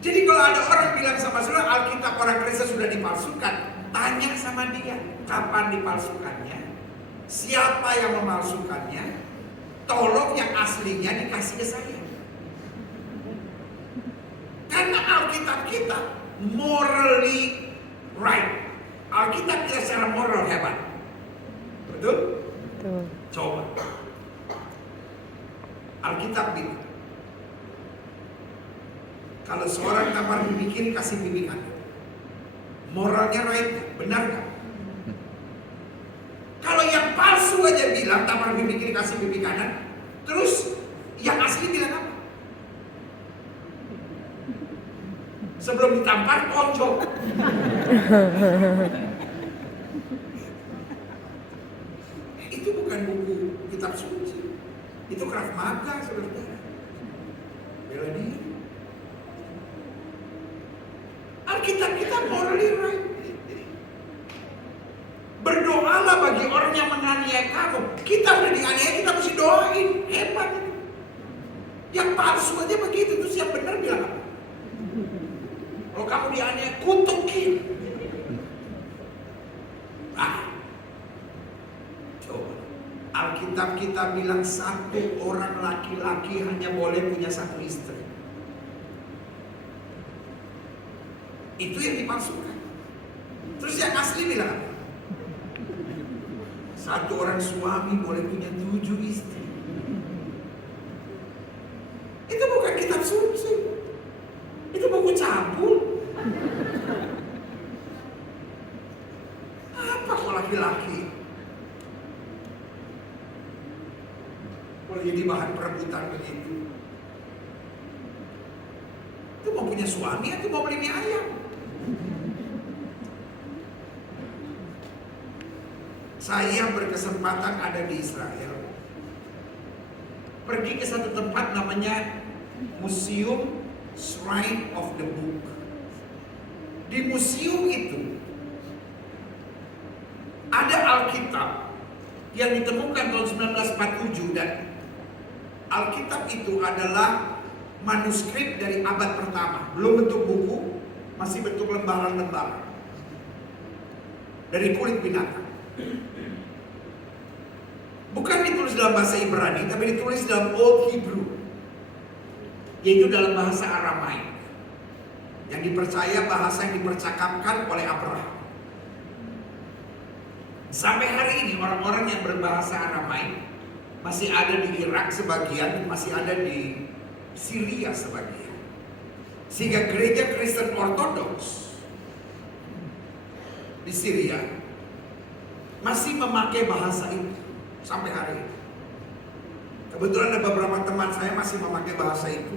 Jadi kalau ada orang bilang sama saudara Alkitab orang Kristen sudah dipalsukan, tanya sama dia kapan dipalsukannya, siapa yang memalsukannya, tolong yang aslinya dikasih ke saya. Karena Alkitab kita morally right. Alkitab kita secara moral hebat. Betul? Betul. Coba. Alkitab bilang, kalau seorang tampar pipi kiri kasih pipi kanan, moralnya right, benar gak? Kalau yang palsu aja bilang tampar pipi kiri kasih pipi kanan, terus yang asli bilang apa? Sebelum ditampar tonjok. Itu bukan buku kitab suci. Itu Krav Maga, saudara. Bela diri. Alkitab kita morally right. Berdoalah bagi orang yang menganiaya kamu. Kita udah dianiaya, kita mesti doain. Hebat. Yang palsu aja begitu, terus yang benar bilang apa? Kalau kamu dianiaya, kutukin. Alkitab kita bilang satu orang laki-laki hanya boleh punya satu istri. Itu yang dimaksudkan. Terus yang asli bilang apa? Satu orang suami boleh punya 7 istri. Itu bukan kitab suci. Itu buku cabul. Apa kok laki-laki boleh jadi bahan perebutan begitu? Itu mau punya suami atau mau beli mie ayam? Saya berkesempatan ada di Israel. Pergi ke satu tempat namanya Museum Shrine of the Book. Di museum itu ada Alkitab yang ditemukan tahun 1947, dan Alkitab itu adalah manuskrip dari abad pertama. Belum bentuk buku, masih bentuk lembaran-lembaran dari kulit binatang. Bukan ditulis dalam bahasa Ibrani, tapi ditulis dalam Old Hebrew, yaitu dalam bahasa Aramaik, yang dipercaya bahasa yang dipercakapkan oleh Abraham. Sampai hari ini orang-orang yang berbahasa Aramaik masih ada di Irak sebagian, masih ada di Syria sebagian. Sehingga gereja Kristen Ortodoks di Syria masih memakai bahasa itu sampai hari ini. Kebetulan ada beberapa teman saya masih memakai bahasa itu.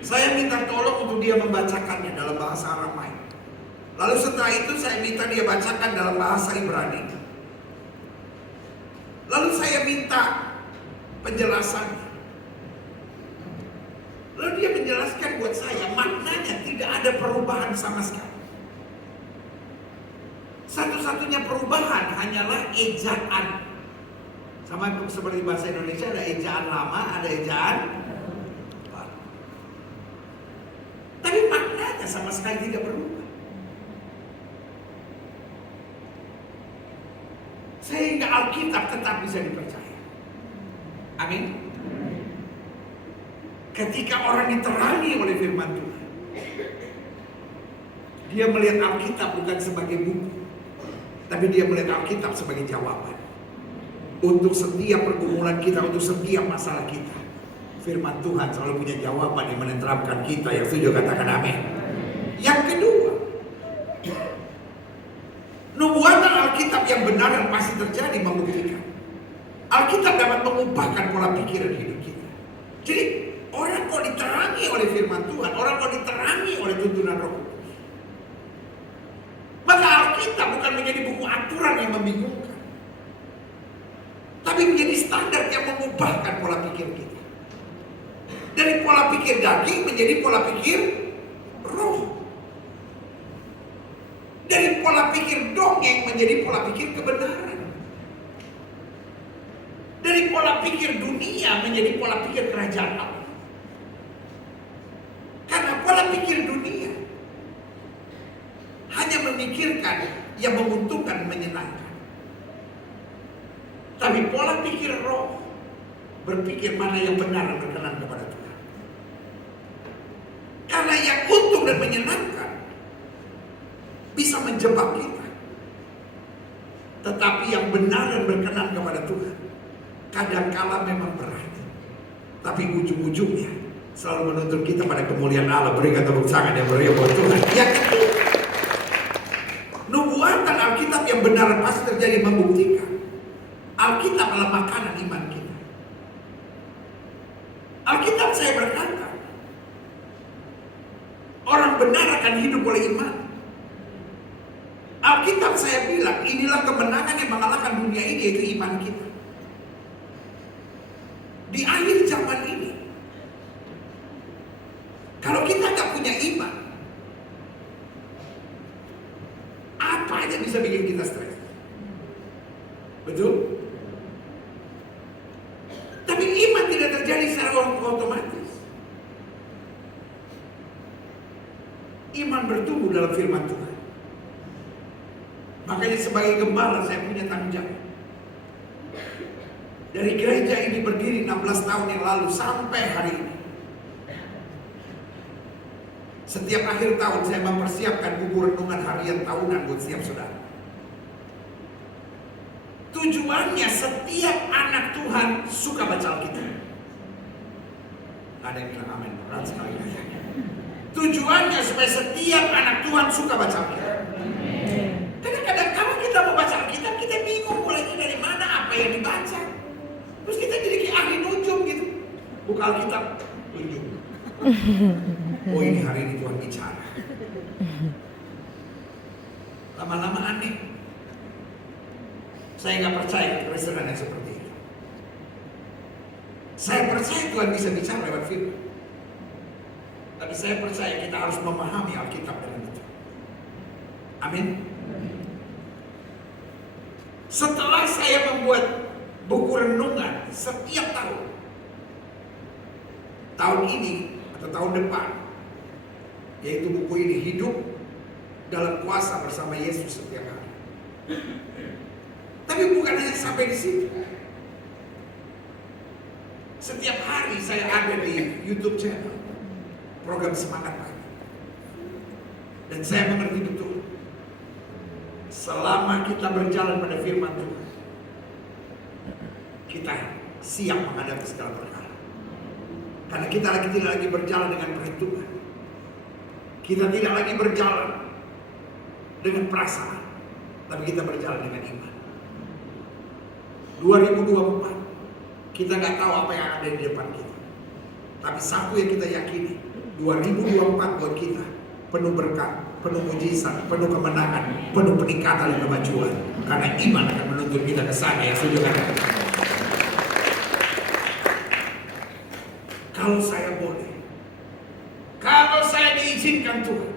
Saya minta tolong untuk dia membacakannya dalam bahasa Aramaik. Lalu setelah itu saya minta dia bacakan dalam bahasa Ibrani. Lalu saya minta penjelasannya. Lalu dia menjelaskan buat saya, maknanya tidak ada perubahan sama sekali. Satu-satunya perubahan hanyalah ejaan. Sama seperti bahasa Indonesia, ada ejaan lama, ada ejaan baru. Tapi maknanya sama sekali tidak berubah. Sehingga Alkitab tetap bisa dipercaya. Amin. Ketika orang diterangi oleh firman Tuhan, dia melihat Alkitab bukan sebagai buku, tapi dia melihat Alkitab sebagai jawaban untuk setiap pergumulan kita, untuk setiap masalah kita. Firman Tuhan selalu punya jawaban yang menenteramkan kita. Yang setuju katakan amin. Yang kedua, nubuatan Alkitab yang benar dan pasti terjadi membuktikan Alkitab dapat mengubahkan pola pikiran hidup kita. Jadi orang kok diterangi oleh firman Tuhan, orang kok diterangi oleh tuntunan Roh Kudus, maka Alkitab bukan menjadi buku aturan yang membingungkan, tapi menjadi standar yang mengubahkan pola pikir kita. Dari pola pikir daging menjadi pola pikir roh. Dari pola pikir dongeng menjadi pola pikir kebenaran. Dari pola pikir dunia menjadi pola pikir kerajaan Allah. Karena pola pikir dunia hanya memikirkan yang menguntungkan, menyenangkan. Tapi pola pikir roh berpikir mana yang benar dan berkenan kepada Tuhan. Karena yang untung dan menyenangkan bisa menjebak kita. Tetapi yang benar dan berkenan kepada Tuhan kadangkala memang berat, tapi ujung-ujungnya selalu menuntun kita pada kemuliaan Allah. Berikan tepuk tangan yang meriah buat Tuhan. Yang kedua, nubuatan Alkitab yang benar pasti terjadi membuktikan Alkitab adalah makanan iman kita. Alkitab saya berkata, orang benar akan hidup oleh iman. Alkitab saya bilang, inilah kemenangan yang mengalahkan dunia ini, yaitu iman kita. Di akhir zaman ini, kalau kita nggak punya iman, apa aja bisa bikin kita stres. Betul? Tapi iman tidak terjadi secara otomatis. Iman bertumbuh dalam firman Tuhan. Makanya sebagai gembala saya punya tanggung jawab Dari gereja ini berdiri 16 tahun yang lalu sampai hari ini. Setiap akhir tahun saya mempersiapkan buku renungan harian tahunan buat setiap saudara. Tujuannya setiap anak Tuhan suka baca Alkitab. Ada yang bilang amin, berat sekali. Tujuannya supaya setiap anak Tuhan suka baca Alkitab. Kadang-kadang kalau kita mau baca Alkitab, kita bingung mulainya dari mana, apa yang dibaca. Terus kita jadi kayak ahli nujum gitu. Buka Alkitab, tunjuk. Oh ini hari ini Tuhan bicara. Lama-lama aneh. Saya nggak percaya kekristenan yang seperti itu. Saya percaya Tuhan bisa bicara lewat firman. Tapi saya percaya kita harus memahami Alkitab dengan betul. Amin. Setelah saya membuat buku renungan setiap tahun ini atau tahun depan, yaitu buku ini hidup dalam kuasa bersama Yesus setiap hari. Tapi bukan hanya sampai di situ. Setiap hari saya ada di YouTube channel program Semangat Pagi. Dan saya mengerti betul, selama kita berjalan pada firman Tuhan, kita siap menghadapi segala perkara. Karena kita tidak lagi berjalan dengan perhitungan. Kita tidak lagi berjalan dengan perasaan, tapi kita berjalan dengan iman. 2024, kita nggak tahu apa yang ada di depan kita. Tapi satu yang kita yakini, 2024 buat kita penuh berkat, penuh mujizat, penuh kemenangan, penuh peningkatan dan kemajuan. Karena iman akan menuntun kita ke sana, yang setuju kan? Kalau saya boleh, kalau saya diizinkan Tuhan,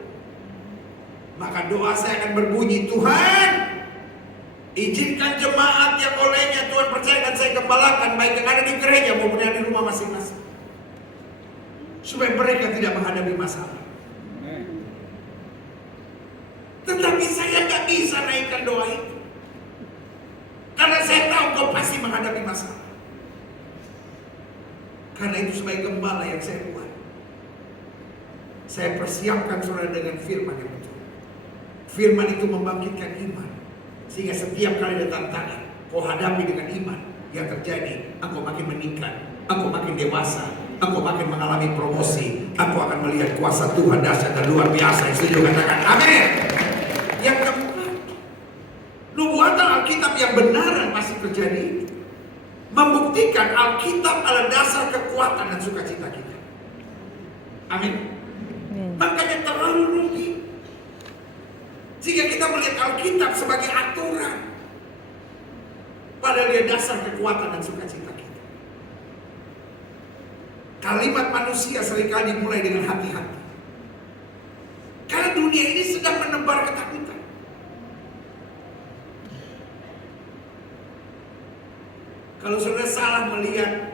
maka doa saya akan berbunyi, Tuhan, izinkan jemaat yang olehnya Tuhan percayakan saya gembalakan, baik yang ada di gereja maupun yang di rumah masing-masing, supaya mereka tidak menghadapi masalah. Tetapi saya nggak bisa naikkan doa itu, karena saya tahu kau pasti menghadapi masalah. Karena itu sebagai gembala yang saya buat, saya persiapkan saudara dengan firman yang betul. Firman itu membangkitkan iman, sehingga setiap kali ada tantangan, kau hadapi dengan iman. Yang terjadi, aku makin meningkat, aku makin dewasa, aku makin mengalami promosi, aku akan melihat kuasa Tuhan dahsyat dan luar biasa. Yang setuju katakan amin. Yang keempat, nubuatan Alkitab yang benar dan pasti terjadi, membuktikan Alkitab adalah dasar kekuatan dan sukacita kita. Amin. Makanya terlalu rumit jika kita melihat Alkitab sebagai aturan, padahal dia dasar kekuatan dan sukacita kita. Kalimat manusia seringkali dimulai dengan hati-hati, karena dunia ini sedang menebar ketakutan. Kalau saudara salah melihat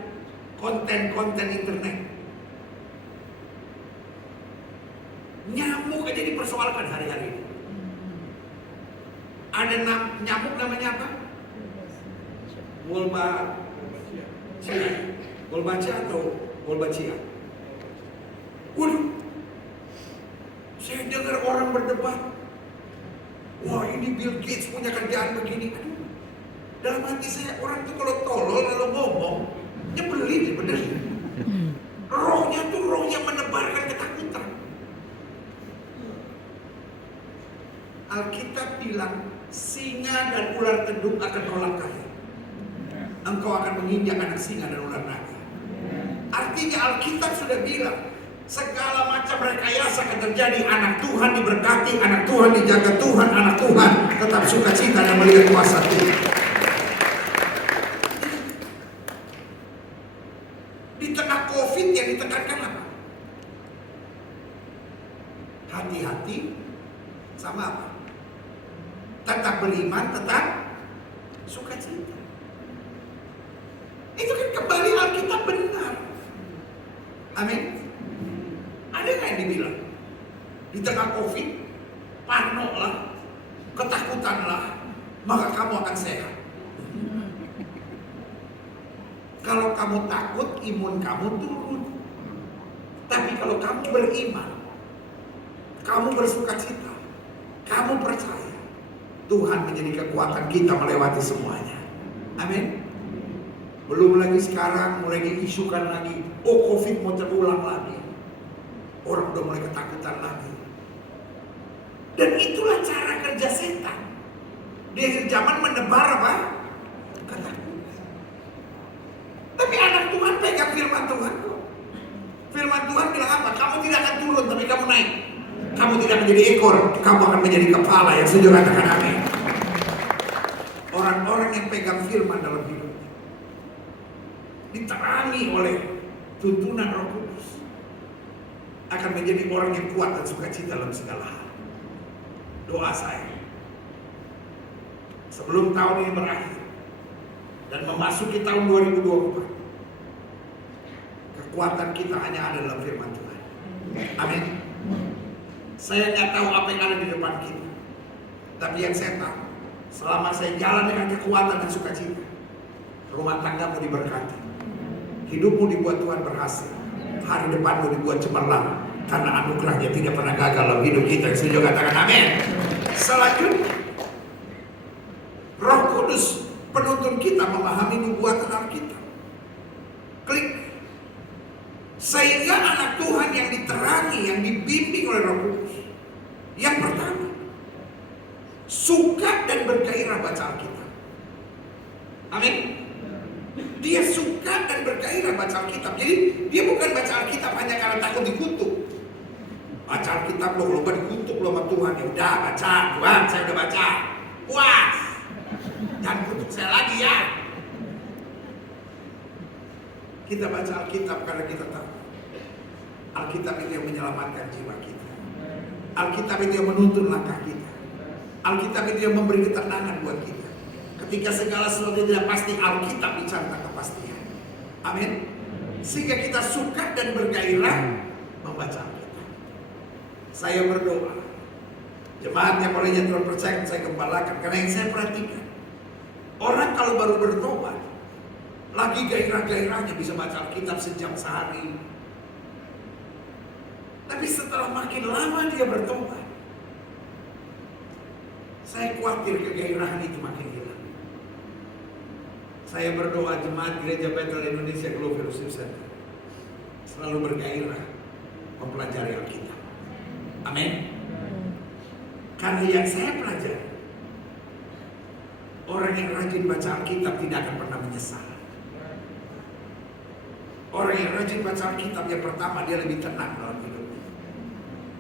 konten-konten internet, nyamuk aja dipersoalkan hari-hari ini. Ada nyamuk namanya apa? Wolbachia atau Wolbachia. Waduh, saya dengar orang berdebat, wah ini Bill Gates punya kerjaan begini. Aduh, dalam hati saya, orang tuh kalau tolol lalu ngomong, nyebelin bener. Rohnya tuh roh yang menebarkan ketakutan. Alkitab bilang, singa dan ular tedung akan kau langkahi. Engkau akan menginjak anak singa dan ular naga. Artinya Alkitab sudah bilang, segala macam rekayasa akan terjadi. Anak Tuhan diberkati, anak Tuhan dijaga Tuhan, anak Tuhan tetap sukacita dan melihat kuasa Tuhan. Di tengah COVID yang ditekankan apa? Hati-hati sama apa? Tetap beriman, tetap sukacita. Itu kan kembali Alkitab benar. Amin. Ada nggak yang dibilang di tengah COVID, parnolah, ketakutanlah, maka kamu akan sehat? Kalau kamu takut, imun kamu turun. Tapi kalau kamu beriman, kamu bersukacita, kamu percaya, Tuhan menjadi kekuatan kita melewati semuanya. Amin. Belum lagi sekarang mulai diisukan lagi, COVID mau terulang lagi. Orang udah mulai ketakutan lagi. Dan itulah cara kerja setan. Di akhir zaman menebar apa? Ketakutan. Tapi anak Tuhan pegang firman Tuhan kok. Firman Tuhan bilang apa? Kamu tidak akan turun, tapi kamu naik. Kamu tidak menjadi ekor, kamu akan menjadi kepala. Yang setuju katakan amin. Orang-orang yang pegang firman dalam hidup diterangi oleh tuntunan Roh Kudus akan menjadi orang yang kuat dan sukacita dalam segala hal. Doa saya sebelum tahun ini berakhir dan memasuki tahun 2024, kekuatan kita hanya ada dalam firman Tuhan. Amin. Saya nggak tahu apa yang ada di depan kita, tapi yang saya tahu, selama saya jalan dengan kekuatan dan sukacita, rumah tanggamu diberkati, hidupmu dibuat Tuhan berhasil, hari depanmu dibuat cemerlang, karena anugerahnya tidak pernah gagal dalam hidup kita. Setuju katakan amin. Selanjutnya, Roh Kudus penuntun kita memahami nubuatan Alkitab. Klik. Sehingga anak Tuhan yang diterangi, yang dibimbing oleh Roh Kudus, yang pertama, suka dan bergairah baca Alkitab. Amin. Dia suka dan bergairah baca Alkitab. Jadi dia bukan baca Alkitab hanya karena takut dikutuk. Baca Alkitab lo lupa dikutuk lo sama Tuhan. Ya udah baca, Tuhan saya udah baca. Puas. Jangan kutuk saya lagi ya. Kita baca Alkitab karena kita tahu Alkitab itu yang menyelamatkan jiwa kita. Alkitab itu yang menuntun langkah kita. Alkitab itu yang memberi ketenangan buat kita. Ketika segala sesuatu tidak pasti, Alkitab bicara tentang kepastian. Amin. Sehingga kita suka dan bergairah membaca Alkitab. Saya berdoa, jemaat yang olehnya Tuhan percaya saya gembalakan. Karena yang saya perhatikan, orang kalau baru bertobat, lagi gairah-gairahnya bisa baca Alkitab sejam sehari. Tapi setelah makin lama dia bertobat, saya khawatir kegairahan itu makin hilang. Saya berdoa jemaat Gereja Bethel Indonesia Global Fellowship Center selalu bergairah mempelajari Alkitab. Amin. Karena yang saya pelajari, orang yang rajin baca Alkitab tidak akan pernah menyesal. Orang yang rajin baca Alkitab, yang pertama dia lebih tenang dalam hidupnya.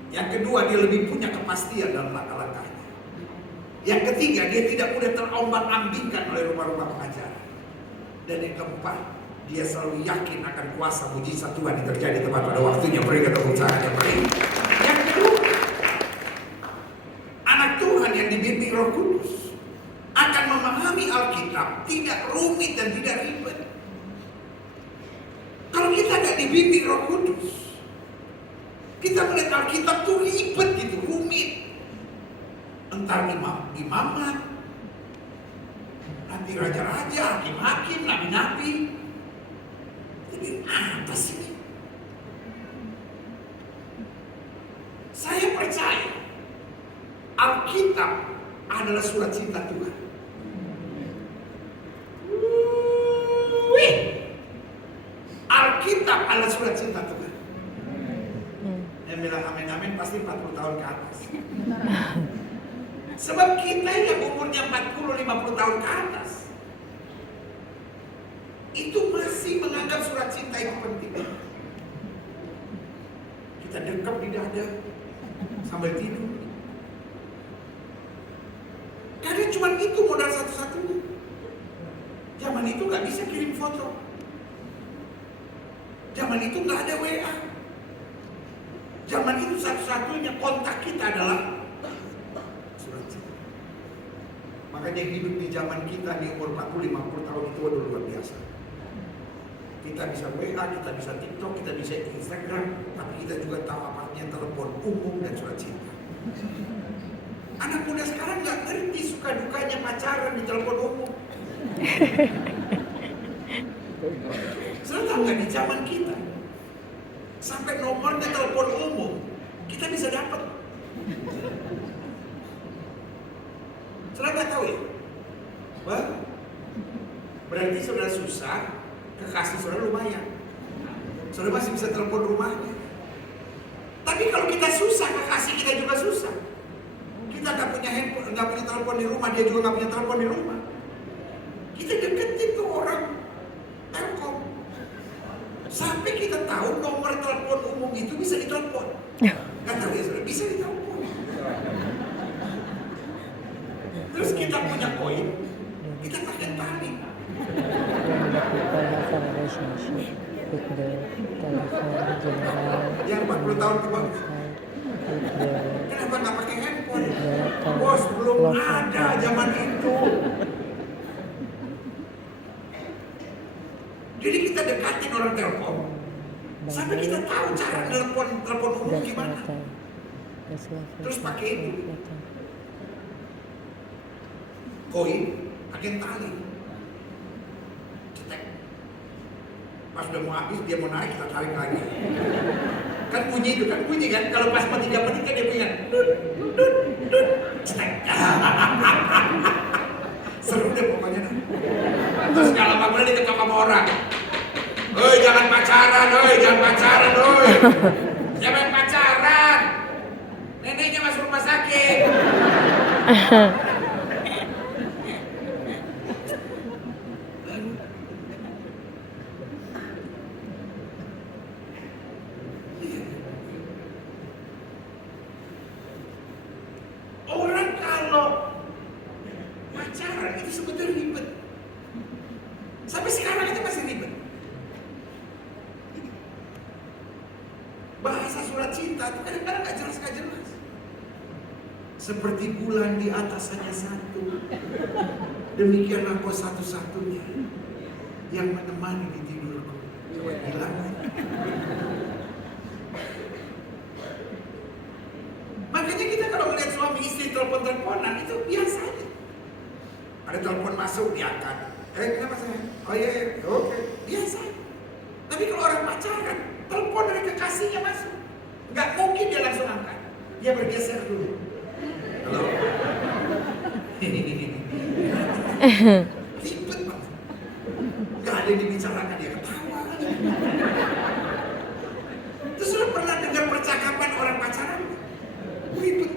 Yang kedua, dia lebih punya kepastian dalam langkah-langkahnya. Yang ketiga, dia tidak mudah terombang-ambingkan oleh rumah-rumah pengajaran. Dan yang keempat, dia selalu yakin akan kuasa mujizat Tuhan yang terjadi tepat pada waktunya. Berikan tepuk tangan yang baik. Yang kedua, anak Tuhan yang dibimbing Roh Kudus akan memahami Alkitab tidak rumit dan tidak ribet. Kalau kita tidak dibimbing Roh Kudus, kita melihat Alkitab tuh ribet gitu, rumit. Entar imamat, nanti raja-raja, hakim-hakim, nabi-nabi. Jadi apa sih? Saya percaya Alkitab adalah surat cinta Tuhan. Alkitab adalah surat cinta Tuhan. Yang bilang amin-amin pasti 40 tahun ke atas. Sebab kita yang umurnya 40-50 tahun ke atas itu masih menganggap surat cinta itu penting. Kita dekap di dada sambil tidur. Karena cuma itu modal satu-satunya. Zaman itu gak bisa kirim foto. Zaman itu gak ada WA. Zaman itu satu-satunya kontak kita adalah surat cinta. Makanya hidup di zaman kita di umur 40-50 tahun itu udah luar biasa. Kita bisa WA, kita bisa TikTok, kita bisa Instagram, tapi kita juga tahu apa artinya telepon umum dan surat cinta. Anak muda sekarang gak ngerti suka dukanya pacaran di telepon umum. Saudara tahu nggak di zaman kita sampai nomornya telepon umum kita bisa dapat. Saudara nggak tahu ya? Bah, berarti saudara susah, kekasih saudara lumayan. Saudara masih bisa telepon rumahnya. Tapi kalau kita susah, kekasih kita juga susah. Kita nggak punya handphone, nggak punya telepon di rumah, dia juga nggak punya telepon di rumah. Kita deketin tuh orang Telkom. Sampai kita tahu nomor telepon umum itu bisa ditelepon. Nggak tahu ya saudara, bisa ditelepon. Terus kita punya koin, kita pakai tali. Yang 40 tahun ke bawah. Kenapa nggak pakai handphone? Bos, belum ada zaman itu. Jadi kita dekatin orang Telkom sampai kita tahu cara telepon umum gimana. Terus pakai itu. Koin, pakai tali. Cetek. Pas udah mau habis, dia mau naik, kita tarik lagi. Kan bunyi itu kan, bunyi kan. Kalau pas mau 3 menit kan dia bunyi kan. Dut, dut, dut. Cetek. Seru deh pokoknya. Terus kalau lama mulai diketemu sama orang. Hei, jangan pacaran, hei, jangan pacaran, hei. Siapa yang pacaran? Neneknya masuk rumah sakit. Orang kalau pacaran itu sebetulnya ribet. Sampai sekarang itu masih ribet. Bahasa surat cinta itu kadang-kadang gak jelas. Seperti bulan di atas hanya satu, demikianlah kau satu-satunya yang menemani di tidurku. Coba bilang. Makanya kita kalau melihat suami istri telepon-teleponan itu biasa aja. Ada telepon masuk diangkat. Kenapa saya? Oh iya, oke, biasa. Tapi kalau orang pacaran, telepon dari kekasihnya masuk, nggak mungkin dia langsung angkat. Dia bergeser dulu. Halo. Ribet banget. Nggak ada yang dibicarakan, dia ketawa. Terus lu pernah dengar percakapan orang pacaran? Ribet.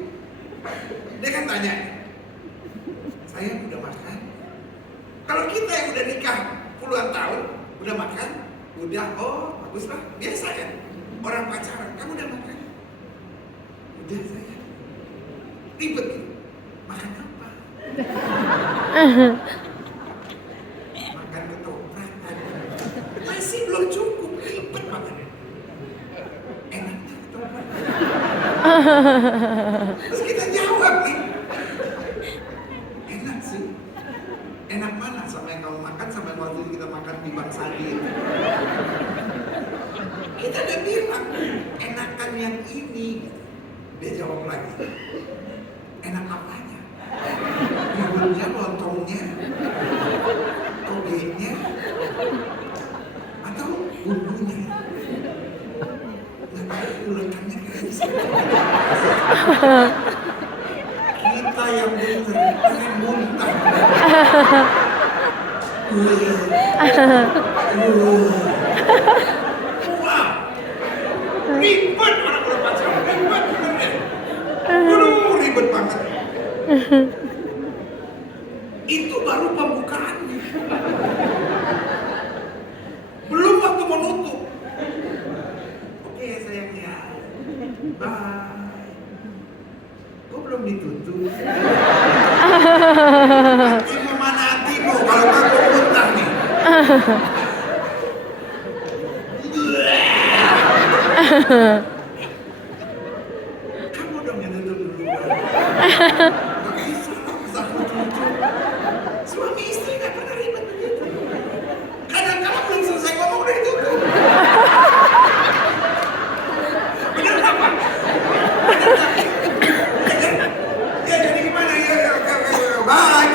Dia kan tanya, saya udah makan? Kalau kita yang udah nikah puluhan tahun, udah makan? Udah, oh bagus lah, biasa kan? Orang pacaran, kamu udah makan? Udah saya. Ribet gitu. Makan apa? Makan ketoprak tadi. Masih belum cukup, ribet makannya. Enaknya ketoprak. Terus kita jawab nih. Enak sih. Enak mana sama yang kamu makan sama yang waktu itu kita makan di Bang Sadi. Kita udah bilang enakan yang ini. Dia jawab lagi. Enak apanya? Bumbunya, lontongnya, togenya, atau bumbunya? Nggak tahu ulekannya kayak gitu. Kita yang bener, pengen muntah. Wow, ribet orang berpacaran, ribet bener deh. Aduh, ribet banget. Itu baru pembukaannya. Belum waktu mau nutup. Oke sayangnya, bye. Kok belum ditutup? Hatimu mana hatimu kalau kamu muntah nih? Kamu dong yang tutup dulu. Gak bisa lucu. Suami istri gak pernah ribet begitu. Kadang-kadang belum selesai ngomong udah ditutup. Bener gak Pak? Ya jadi gimana ya? Bye.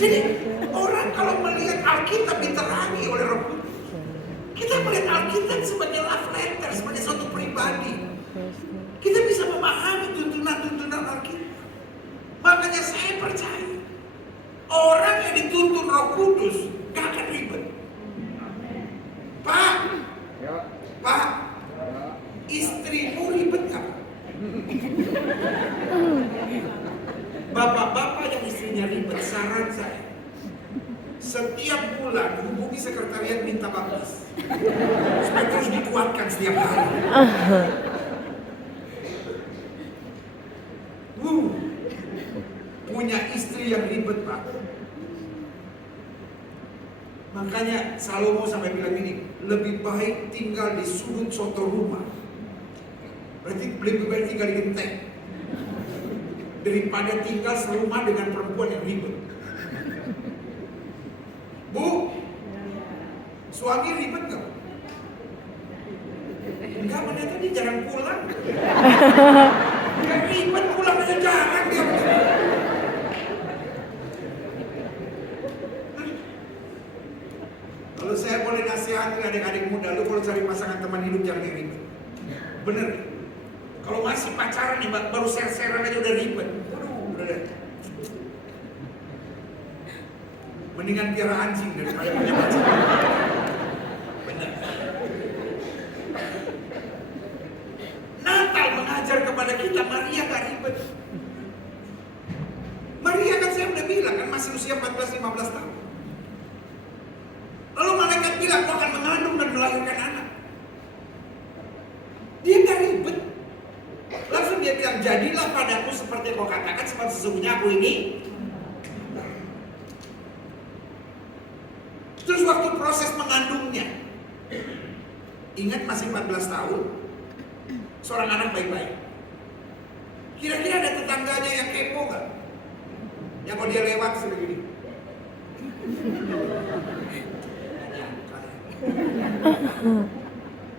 Jadi orang kalau melihat Alkitab diterangi oleh Roh Kudus, kita melihat Alkitab sebagai love letter, sebagai suatu pribadi. Kita bisa memahami tuntunan-tuntunan Alkitab. Makanya saya percaya orang yang dituntun Roh Kudus gak akan ribet. Pak, istrimu ribet gak? Bapak-bapak yang istrinya ribet, saran saya, setiap bulan hubungi sekretariat minta baptis supaya terus dikuatkan setiap hari. Punya istri yang ribet, Pak. Makanya Salomo sampai bilang ini, lebih baik tinggal di sudut soto rumah, berarti lebih baik tinggal di genteng, daripada tinggal serumah dengan perempuan yang ribet. Bu, suami ribet gak? Enggak, mana tadi jarang pulang. Enggak ribet, pulangnya jarang dia. Kalau saya boleh nasihatin adik-adik muda, lu kalau cari pasangan teman hidup jangan yang ribet. Bener. Kalau masih pacaran nih, baru share-sharean aja udah ribet. Waduh, udah deh. Mendingan piara anjing daripada punya pacar. Bener. Natal mengajar kepada kita, Maria gak ribet. Maria kan saya udah bilang kan masih usia 14-15 tahun. Lalu malaikat bilang kau akan mengandung dan melahirkan anak. Dia gak ribet. Langsung dia bilang, jadilah padaku seperti kau katakan, sebab sesungguhnya aku ini. Terus waktu proses mengandungnya, ingat masih 14 tahun, seorang anak baik-baik. Kira-kira ada tetangganya yang kepo gak? Yang kalau dia lewat sebegini.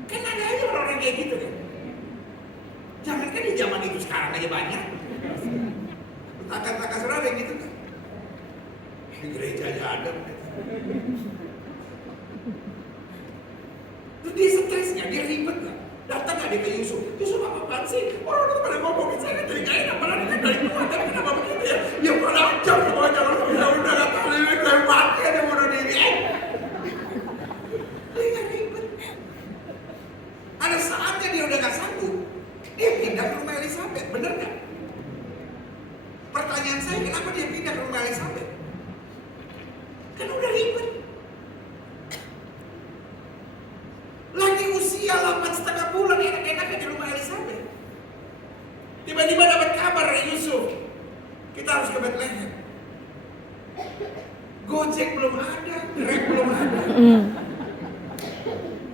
Kan ada aja orang-orang kayak gitu kan. Jangankan di zaman itu, sekarang aja banyak. Takat-takat serah kayak gitu kan. Di gereja aja ada. Terus dia stresnya, dia ribet gak? Datang gak dia ke Yusuf? Yusuf apa-apaan sih? Orang-orang pada ngomongin saya kan dari gak enak, malah dia dari luar, tapi kenapa begitu ya? Ya pada ajar semua aja, udah gak tahu ini kayak mati ada bunuh diri. Dia gak ribet. Ada saatnya dia udah gak sanggup, dia pindah ke rumah Elizabeth, bener gak? Pertanyaan saya, kenapa dia pindah ke rumah Elizabeth? Kan udah ribet. Lagi usia 8,5 bulan enak-enaknya di rumah Elizabeth. Tiba-tiba dapat kabar dari Yusuf, kita harus ke Bethlehem. Gojek belum ada, Grab belum ada.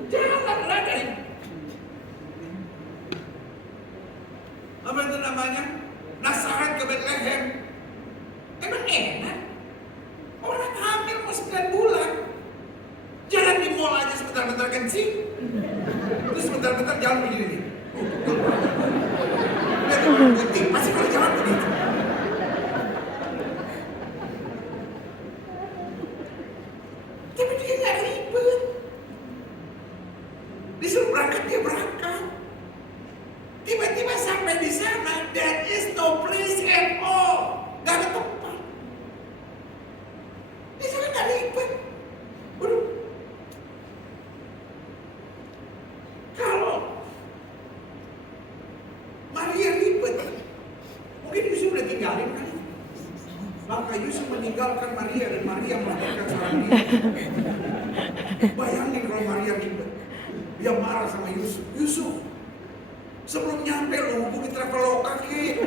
Jalanlah dari apa itu namanya? Nazaret ke Bethlehem. Emang enak? Orang hamil mau 9 bulan. Jalan di mall aja sebentar-bentar kencing. Terus sebentar-bentar jalan begini nih. Lihat orang putih, masih kalau jalan begitu. Tapi dia gak ribet. Disuruh berangkat, dia berangkat. Tiba-tiba sampai di sana, there is no place at all. Gak ada tempat. Dia juga gak ribet. Waduh. Kalau Maria ribet, mungkin Yusuf udah tinggalin kan? Maka Yusuf meninggalkan Maria dan Maria melahirkan seorang diri. Bayangin kalau Maria ribet, dia marah sama Yusuf. Yusuf, sebelum nyampe lu hubungi Traveloka ke,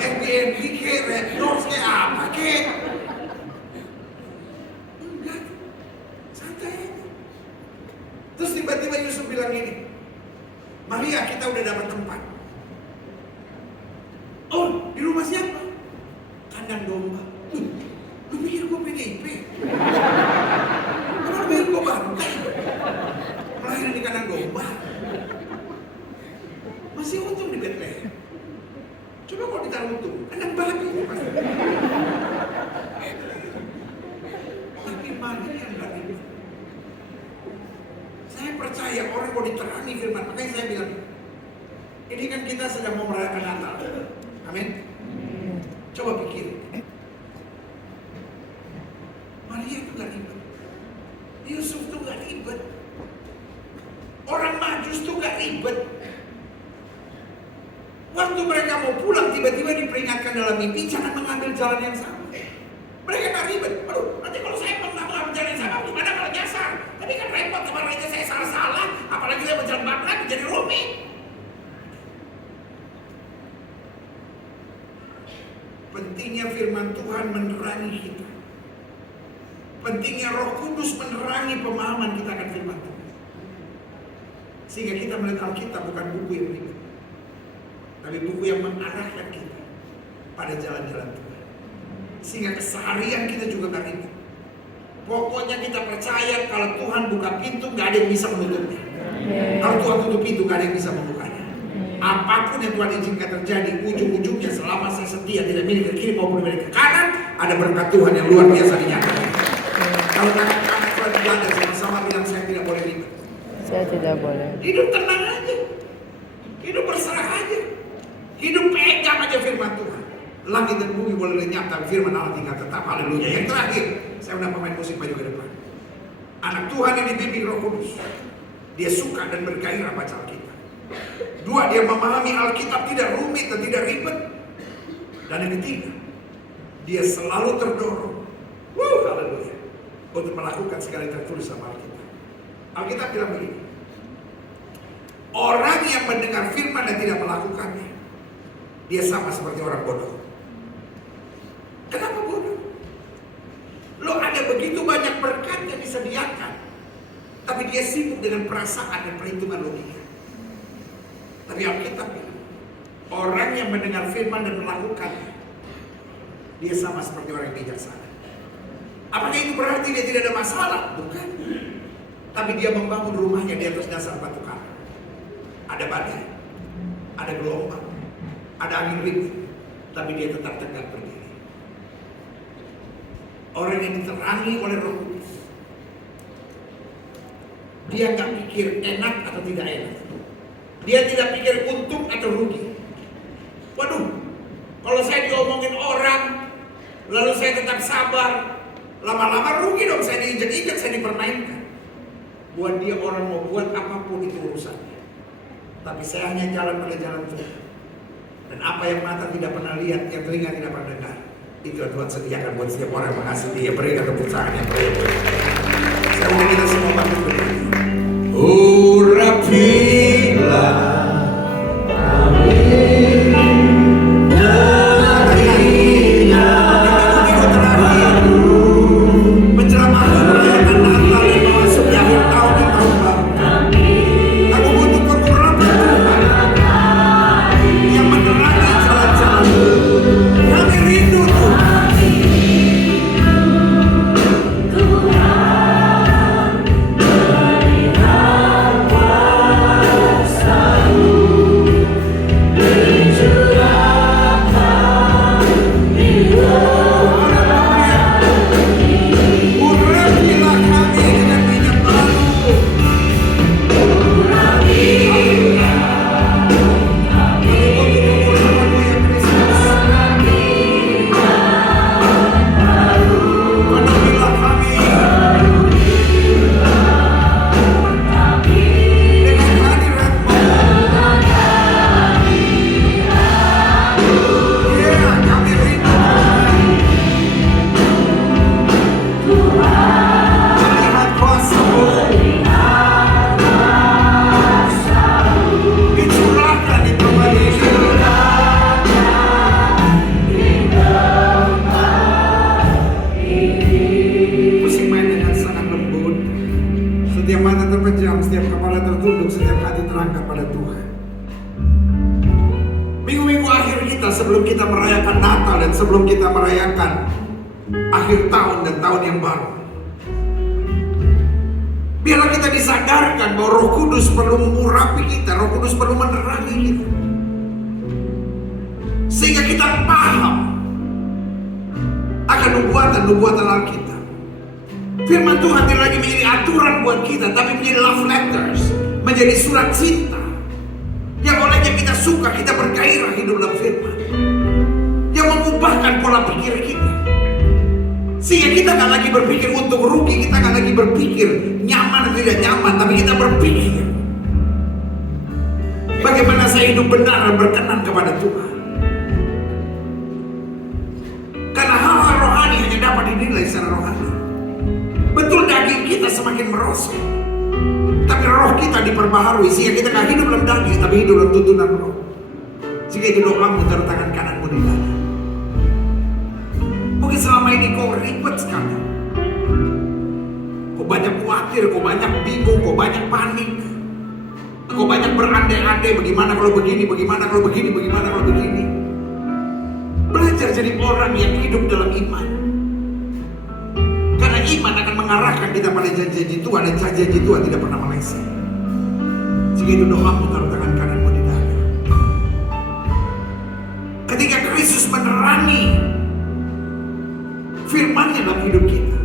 Airbnb ke, Red Doors ke, apa ke? Enggak, santai aja. Terus tiba-tiba Yusuf bilang ini, Maria kita udah dapat tempat. Oh, di rumah siapa? Kandang domba. Lu pikir gue PDIP? Emang pikir gue bantai? Melahirkan di kandang domba. Masih untung di Bethlehem. Coba kalau ditaruh untung, kandang babi pasti. mana yang gak ribet? Saya percaya orang mau diterangi firman. Makanya saya bilang, ini kan kita sedang mau merayakan Natal. Amin. Coba pikir. Maria itu gak ribet. Yusuf itu gak ribet. Orang Majus itu gak ribet. Waktu mereka mau pulang, tiba-tiba diperingatkan dalam mimpi, jangan mengambil jalan yang sama. Mereka gak ribet. Aduh, nanti kalau saya mengambil jalan yang sama, gimana kalau nyasar? Tapi kan repot, kemarin aja saya salah-salah, apalagi saya berjalan bablas, jadi rumit. Pentingnya firman Tuhan menerangi kita. Pentingnya Roh Kudus menerangi pemahaman kita akan firman Tuhan. Sehingga kita melihat Alkitab bukan buku yang ribet, tapi buku yang mengarahkan kita pada jalan-jalan Tuhan. Sehingga keseharian kita juga gak ribet. Pokoknya kita percaya kalau Tuhan buka pintu gak ada yang bisa menutupnya. Kalau Tuhan tutup pintu gak ada yang bisa membukanya. Apapun yang Tuhan izinkan terjadi, ujung-ujungnya selama saya setia tidak milih ke kiri maupun milih ke kanan, ada berkat Tuhan yang luar biasa dinyatakan. Kalau anak-anak Tuhan ada sama-sama bilang saya tidak boleh ribet. Saya tidak boleh. Hidup tenang aja. Hidup berserah aja. Hidup pegang aja firman Tuhan. Langit dan bumi boleh lenyap, tapi firman Allah tinggal tetap. Haleluya. Yang terakhir, saya udah pemain musik maju ke depan. Anak Tuhan yang dibimbing Roh Kudus, dia suka dan bergairah baca Alkitab. Dua, dia memahami Alkitab tidak rumit dan tidak ribet. Dan yang ketiga, dia selalu terdorong, haleluya, untuk melakukan segala yang tertulis sama Alkitab. Alkitab bilang begini, orang yang mendengar firman dan tidak melakukannya, dia sama seperti orang bodoh. Kenapa bodoh? Lo ada begitu banyak berkat yang disediakan, tapi dia sibuk dengan perasaan dan perhitungan logika. Tapi Alkitab bilang, orang yang mendengar firman dan melakukannya, dia sama seperti orang yang bijaksana. Apakah itu berarti dia tidak ada masalah? Bukan. Tapi dia membangun rumahnya di atas dasar batu karang. Ada badai, ada gelombang, ada angin ribut, tapi dia tetap tegak berdiri. Orang yang diterangi oleh Roh Kudus, dia nggak pikir enak atau tidak enak. Dia tidak pikir untung atau rugi. Waduh, kalau saya diomongin orang, lalu saya tetap sabar, lama-lama rugi dong, saya diinjak-injak, saya dipermainkan. Buat dia orang mau buat apapun itu urusannya. Tapi saya hanya jalan pada jalan Tuhan. Dan apa yang mata tidak pernah lihat, yang telinga tidak pernah dengar, itu Tuhan sediakan buat setiap orang yang mengasihi Dia. Berikan tepuk tangan yang baik. Saya mau kita semua bangkit berdiri. Urapilah sebelum kita merayakan Natal dan sebelum kita merayakan akhir tahun dan tahun yang baru, biarlah kita disadarkan bahwa Roh Kudus perlu mengurapi kita, Roh Kudus perlu menerangi kita, sehingga kita paham akan nubuatan-nubuatan Alkitab. Firman Tuhan tidak lagi menjadi aturan buat kita, tapi menjadi love letters, menjadi surat cinta yang olehnya kita suka, kita bergairah hidup dalam firman, yang mengubahkan pola pikir kita, sehingga kita nggak lagi berpikir untuk rugi, kita nggak lagi berpikir nyaman atau tidak nyaman, tapi kita berpikir bagaimana saya hidup benar dan berkenan kepada Tuhan. Karena hal-hal rohani hanya dapat dinilai secara rohani. Betul, daging kita semakin merosot, tapi roh kita diperbaharui, sehingga kita gak hidup dalam daging, tapi hidup dalam tuntunan roh. Sehingga itu doamu, taruh tangan kananmu di dada. Mungkin selama ini kau ribet sekali, kau banyak khawatir, kau banyak bingung, kau banyak panik, kau banyak berandai-andai, bagaimana kalau begini, bagaimana kalau begini, bagaimana kalau begini. Belajar jadi orang yang hidup dalam iman. Karena iman akan mengarahkan kita pada janji-janji Tuhan, dan janji-janji Tuhan tidak pernah meleset. Jika itu doamu, taruh tangan kananmu di dada. Ketika Kristus menerangi firman-Nya dalam hidup kita,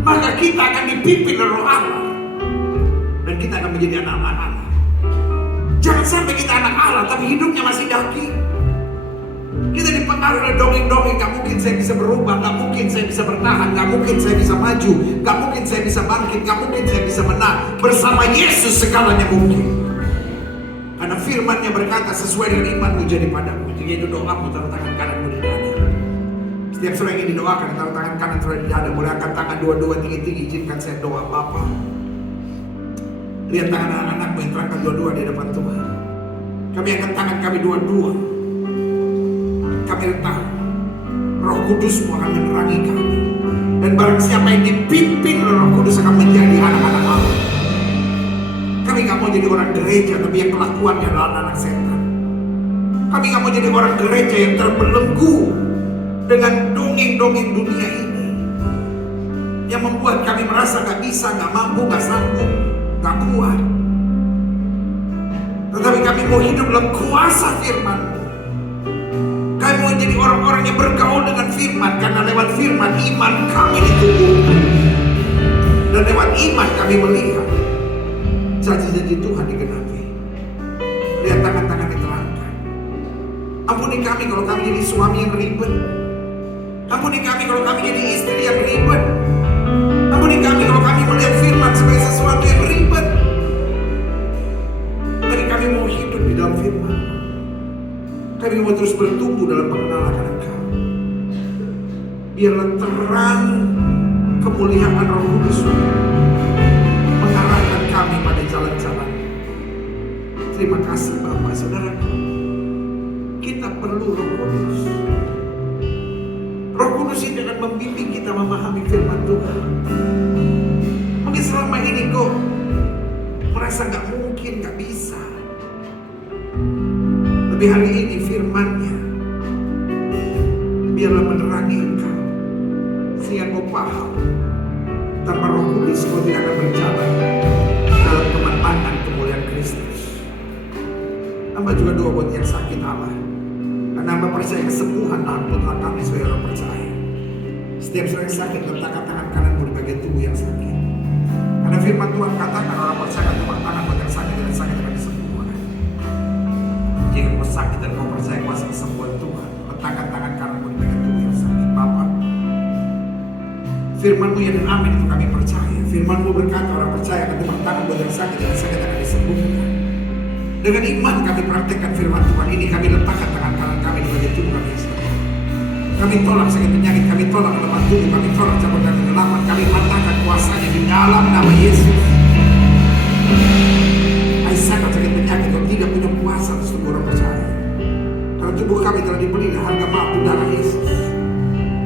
maka kita akan dipimpin oleh Roh Allah, dan kita akan menjadi anak-anak Allah. Jangan sampai kita anak Allah tapi hidupnya masih daging. Kita dipengaruhi oleh dongeng-dongeng, gak mungkin saya bisa berubah, gak mungkin saya bisa bertahan, gak mungkin saya bisa maju, gak mungkin saya bisa bangkit, gak mungkin saya bisa menang. Bersama Yesus segalanya mungkin. Karena firman-Nya berkata, sesuai dengan imanmu jadi padamu. Jika itu doamu, taruh tangan kananmu di dada. Setiap sore ini didoakan, taruh tangan kanan taruh di dada. Boleh angkat tangan dua-dua tinggi-tinggi. Izinkan saya doa. Bapa, lihat tangan anak-anakmu yang terangkat dua-dua di depan Tuhan. Kami angkat tangan kami dua-dua. Kami tahu Roh Kudus-Mu akan menerangi kami, dan barang siapa yang dipimpin oleh Roh Kudus akan menjadi anak-anak Allah. Kami gak mau jadi orang gereja tapi yang kelakuannya adalah anak setan. Kami gak mau jadi orang gereja yang terbelenggu dengan dongeng-dongeng dunia ini, yang membuat kami merasa gak bisa, gak mampu, gak sanggup, gak kuat. Tetapi kami mau hidup dalam kuasa firman. Kami mau jadi orang-orang yang bergaul dengan firman, karena lewat firman iman kami ditumbuhkan, dan lewat iman kami melihat janji-janji Tuhan digenapi. Lihat tangan-tangan diterangkan. Ampuni kami kalau kami jadi suami yang ribet. Ampuni kami kalau kami jadi istri yang ribet. Ampuni kami kalau kami melihat firman sebagai sesuatu yang ribet. Tapi kami mau hidup di dalam firman. Kami mau terus bertumbuh dalam pengenalan Engkau. Biarlah terang kemuliaan Roh Kudus mengarahkan kami pada jalan-jalan. Terima kasih Bapak, Saudaraku. Kita perlu Roh Kudus. Roh Kudus itu akan membimbing kita memahami firman Tuhan. Mungkin selama ini kok merasa gak mungkin, gak bisa. Tapi hari ini firman-Nya biarlah menerangi engkau, sehingga kau paham tanpa Roh Kudus kau tidak akan berjalan dalam kemenangan kemuliaan Kristus. Hamba juga doa buat yang sakit Allah, karena hamba percaya kesembuhan ampunlah kami sebagai orang percaya. Setiap yang sakit, letakkan tangan kananmu di bagian tubuh yang sakit, karena firman Tuhan katakan orang percaya tepuk tangan buat yang sakit, dan sakit akan disembuhkan. Jika kau sakit dan kau percaya kuasa kesembuhan Tuhan, letakkan tangan kananmu di bagian tubuh yang sakit. Bapa, firman-Mu ya dan amin itu kami percaya. Firman-Mu berkata orang percaya akan tepuk tangan buat yang sakit, dan sakit akan disembuhkan. Dengan iman kami praktekkan firman Tuhan ini. Kami letakkan tangan kanan kami di bagian tubuh kami yang sakit. Kami tolak sakit penyakit, kami tolak kelemahan tubuh, kami tolak cabut dan kegelapan. Kami patahkan kuasanya di dalam nama Yesus. Aisyah sakit penyakit kau tidak punya kuasa atas tubuh orang percaya. Karena tubuh kami telah dibeli dengan harga mahal darah Yesus.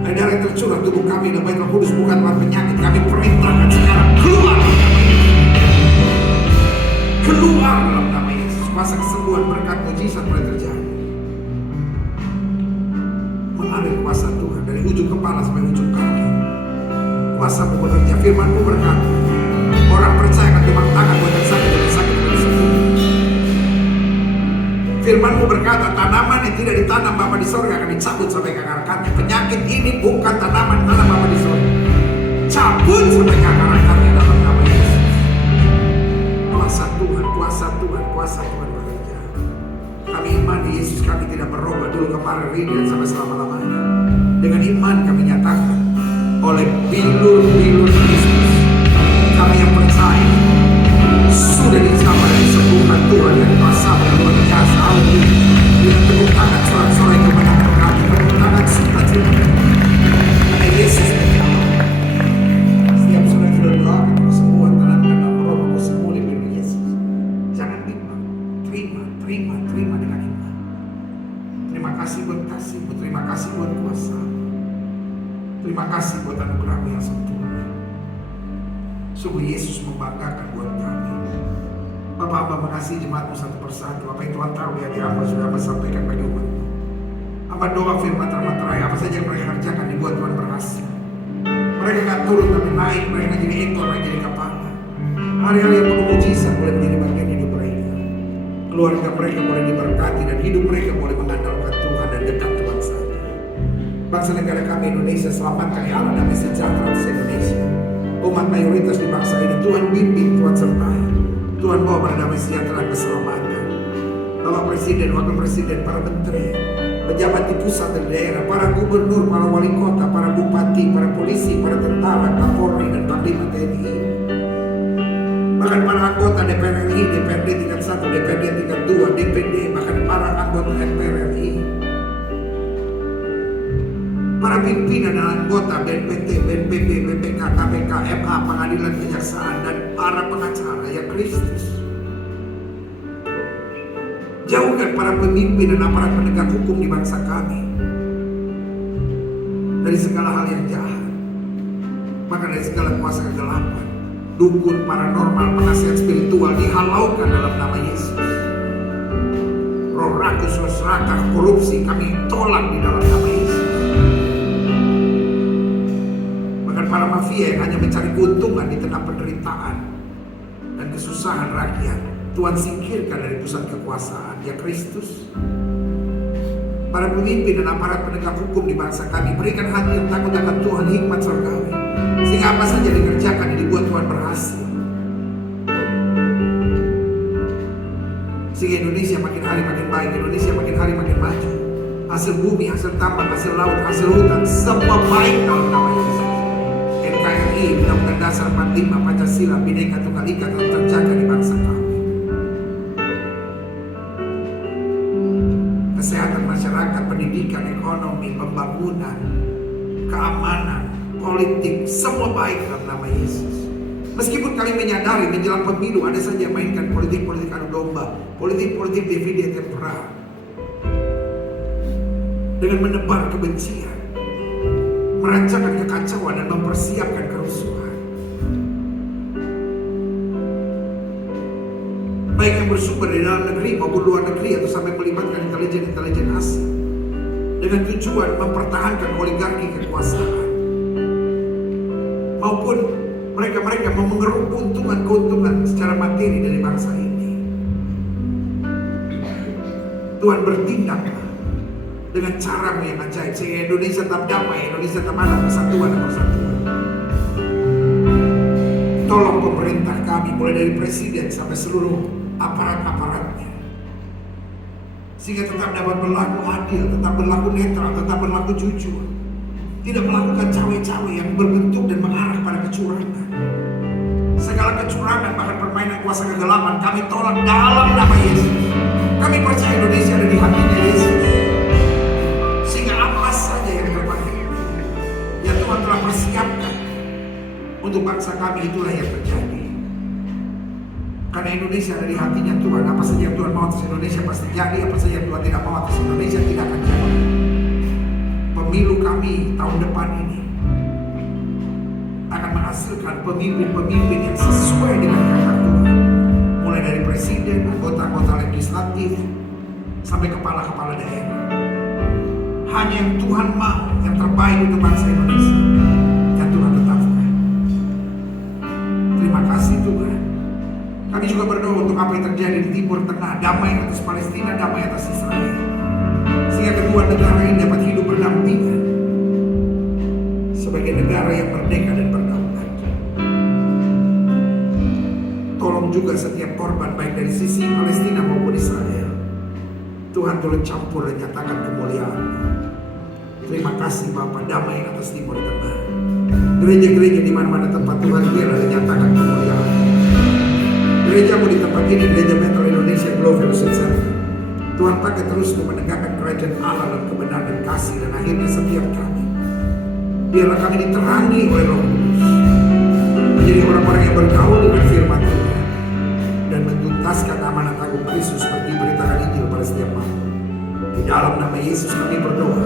Dari darah yang tercurah tubuh kami dan bait Roh Kudus bukan tempat penyakit. Kami perintahkan sekarang keluar dalam nama Yesus. Keluar dalam nama Yesus. Kuasa kesembuhan, berkat, mujizat mulai terjadi. Mengalir kuasa Tuhan dari ujung kepala sampai ujung kaki. Kuasa-Mu bekerja. Firman-Mu berkata, orang percaya akan tepuk tangan buat yang sakit, dan sakit akan disembuhkan. Firman-Mu berkata, tanaman yang tidak ditanam Bapa di sorga akan dicabut sampai ke akar-akarnya. Penyakit ini bukan tanaman tanam Bapa di sorga. Cabut sampai ke akar-akarnya dalam nama Yesus. Kuasa Tuhan, kuasa Tuhan, kuasa Tuhan bekerja. Kami iman di Yesus, kami tidak berubah dulu kemarin ini dan sampai selama-lamanya. Dengan iman kami nyatakan oleh bilur-bilur Kristus, kami yang percaya sudah disama dan disembuhkan Tuhan yang kuasa luar biasa. Dengan tepuk tangan sorak-sorai kemenangan kami, tepuk tangan sukacita. Karena Yesus menjawab. Setiap saudara sudah doakan kesembuhan tanamkan dalam roh maupun sembuh di dalam Yesus. Jangan bimbang, terima dengan iman. Terima kasih buat kasih-Mu, terima kasih buat kuasa. Terima kasih buat anugerah-Mu yang sempurna. Sungguh Yesus membanggakan buat kami. Bapak, hamba mengasihi jemaat-Mu satu persatu. Apa yang Tuhan tahu ya, hamba sudah hamba sampaikan bagi umat-Mu. Hamba doa firman termaterai, apa saja yang mereka kerjakan dibuat Tuhan berhasil. Mereka gak turun tapi naik, mereka jadi ekor, mereka jadi kepala. Hari-hari yang penuh mujizat boleh menjadi bagian hidup mereka. Keluarga mereka boleh diberkati dan hidup mereka boleh mengandalkan Tuhan dan dekat Tuhan saja. Bangsa negara kami Indonesia, selamatkan ya Allah, damai sejahtera atas Indonesia. Umat mayoritas di bangsa ini Tuhan bimbing, Tuhan sertai. Tuhan bawa pada damai sejahtera keselamatan. Bapak Presiden, Wakil Presiden, para menteri, pejabat di pusat dan daerah, para gubernur, para wali kota, para bupati, para polisi, para tentara, Kapolri dan Panglima TNI. Bahkan para anggota DPR RI, DPRD tingkat 1, DPRD tingkat 2, DPD, bahkan para anggota MPR RI. Para pimpinan dan anggota BNPT, BNPB, BPK, KPK, MA, Pengadilan Kejaksaan, dan para pengacara yang Kristus. Jauhkan para pemimpin dan aparat penegak hukum di bangsa kami dari segala hal yang jahat, bahkan dari segala kuasa kegelapan, dukun, paranormal, penasihat spiritual dihalaukan dalam nama Yesus. Roh rakus, roh serakah, korupsi kami tolak di dalam nama Yesus. Para mafia yang hanya mencari keuntungan di tengah penderitaan dan kesusahan rakyat, Tuhan singkirkan dari pusat kekuasaan ya Kristus. Para pemimpin dan aparat penegak hukum di bangsa kami, berikan hati yang takut akan Tuhan, hikmat surgawi, sehingga apa saja dikerjakan yang dibuat Tuhan berhasil. Sehingga Indonesia makin hari makin baik, Indonesia makin hari makin maju. Hasil bumi, hasil tambang, hasil laut, hasil hutan, semua baik dalam nama Yesus. NKRI, Undang-Undang Dasar 45, Pancasila, Bhinneka Tunggal Ika telah terjaga di bangsa kami. Kesehatan masyarakat, pendidikan, ekonomi, pembangunan, keamanan, politik, semua baik dalam nama Yesus. Meskipun kami menyadari menjelang pemilu ada saja mainkan politik-politik adu domba, politik-politik divide et impera, dengan menebar kebencian, merancangkan kekacauan dan mempersiapkan kerusuhan. Baik yang bersumber dari dalam negeri maupun luar negeri atau sampai melibatkan intelijen-intelijen asing dengan tujuan mempertahankan oligarki kekuasaan, maupun mereka-mereka mau mengeruk keuntungan-keuntungan secara materi dari bangsa ini. Tuhan bertindak dengan cara yang ajaib sehingga Indonesia tetap damai, Indonesia tetap ada persatuan dan persatuan. Tolong pemerintah kami mulai dari presiden sampai seluruh aparat-aparatnya, sehingga tetap dapat berlaku adil, tetap berlaku netral, tetap berlaku jujur, tidak melakukan cawe-cawe yang berbentuk dan mengarah pada kecurangan. Segala kecurangan bahkan permainan kuasa kegelapan kami tolak dalam nama Yesus. Kami percaya Indonesia ada di hatinya Yesus, sehingga apa saja yang terbaik yang Tuhan telah persiapkan untuk bangsa kami itulah yang terjadi. Karena Indonesia ada di hatinya Tuhan. Apa saja yang Tuhan mau atas Indonesia pasti jadi. Apa saja yang Tuhan tidak mau atas Indonesia tidak akan jadi. Pemilu kami tahun depan ini akan menghasilkan pemimpin-pemimpin yang sesuai dengan kehendak Tuhan. Mulai dari presiden, anggota-anggota legislatif, sampai kepala-kepala daerah. Hanya yang Tuhan mau, yang terbaik untuk bangsa Indonesia, yang Tuhan tetapkan. Terima kasih Tuhan. Kami juga berdoa untuk apa yang terjadi di Timur Tengah, damai atas Palestina, damai atas Israel. dua negara ini dapat hidup berdampingan sebagai negara yang merdeka dan berdaulat. Tolong juga setiap korban baik dari sisi Palestina maupun Israel. Tuhan turut campur dan nyatakan kemuliaan. Terima kasih Bapa, damai atas Timur Tengah. Gereja-gereja di mana-mana tempat Tuhan kira dan nyatakan kemuliaan. Gerejamu di tempat ini, Gereja Metro Indonesia Global Center. Tuhan pakai terus untuk menegakkan kerajaan Allah dan kebenaran dan kasih, dan akhirnya setiap kami, biarlah kami diterangi oleh Roh Kudus, menjadi orang-orang yang bergaul dengan firman Tuhan dan mentuntaskan amanat agung Kristus seperti beritakan Injil pada setiap malam. Di dalam nama Yesus kami berdoa.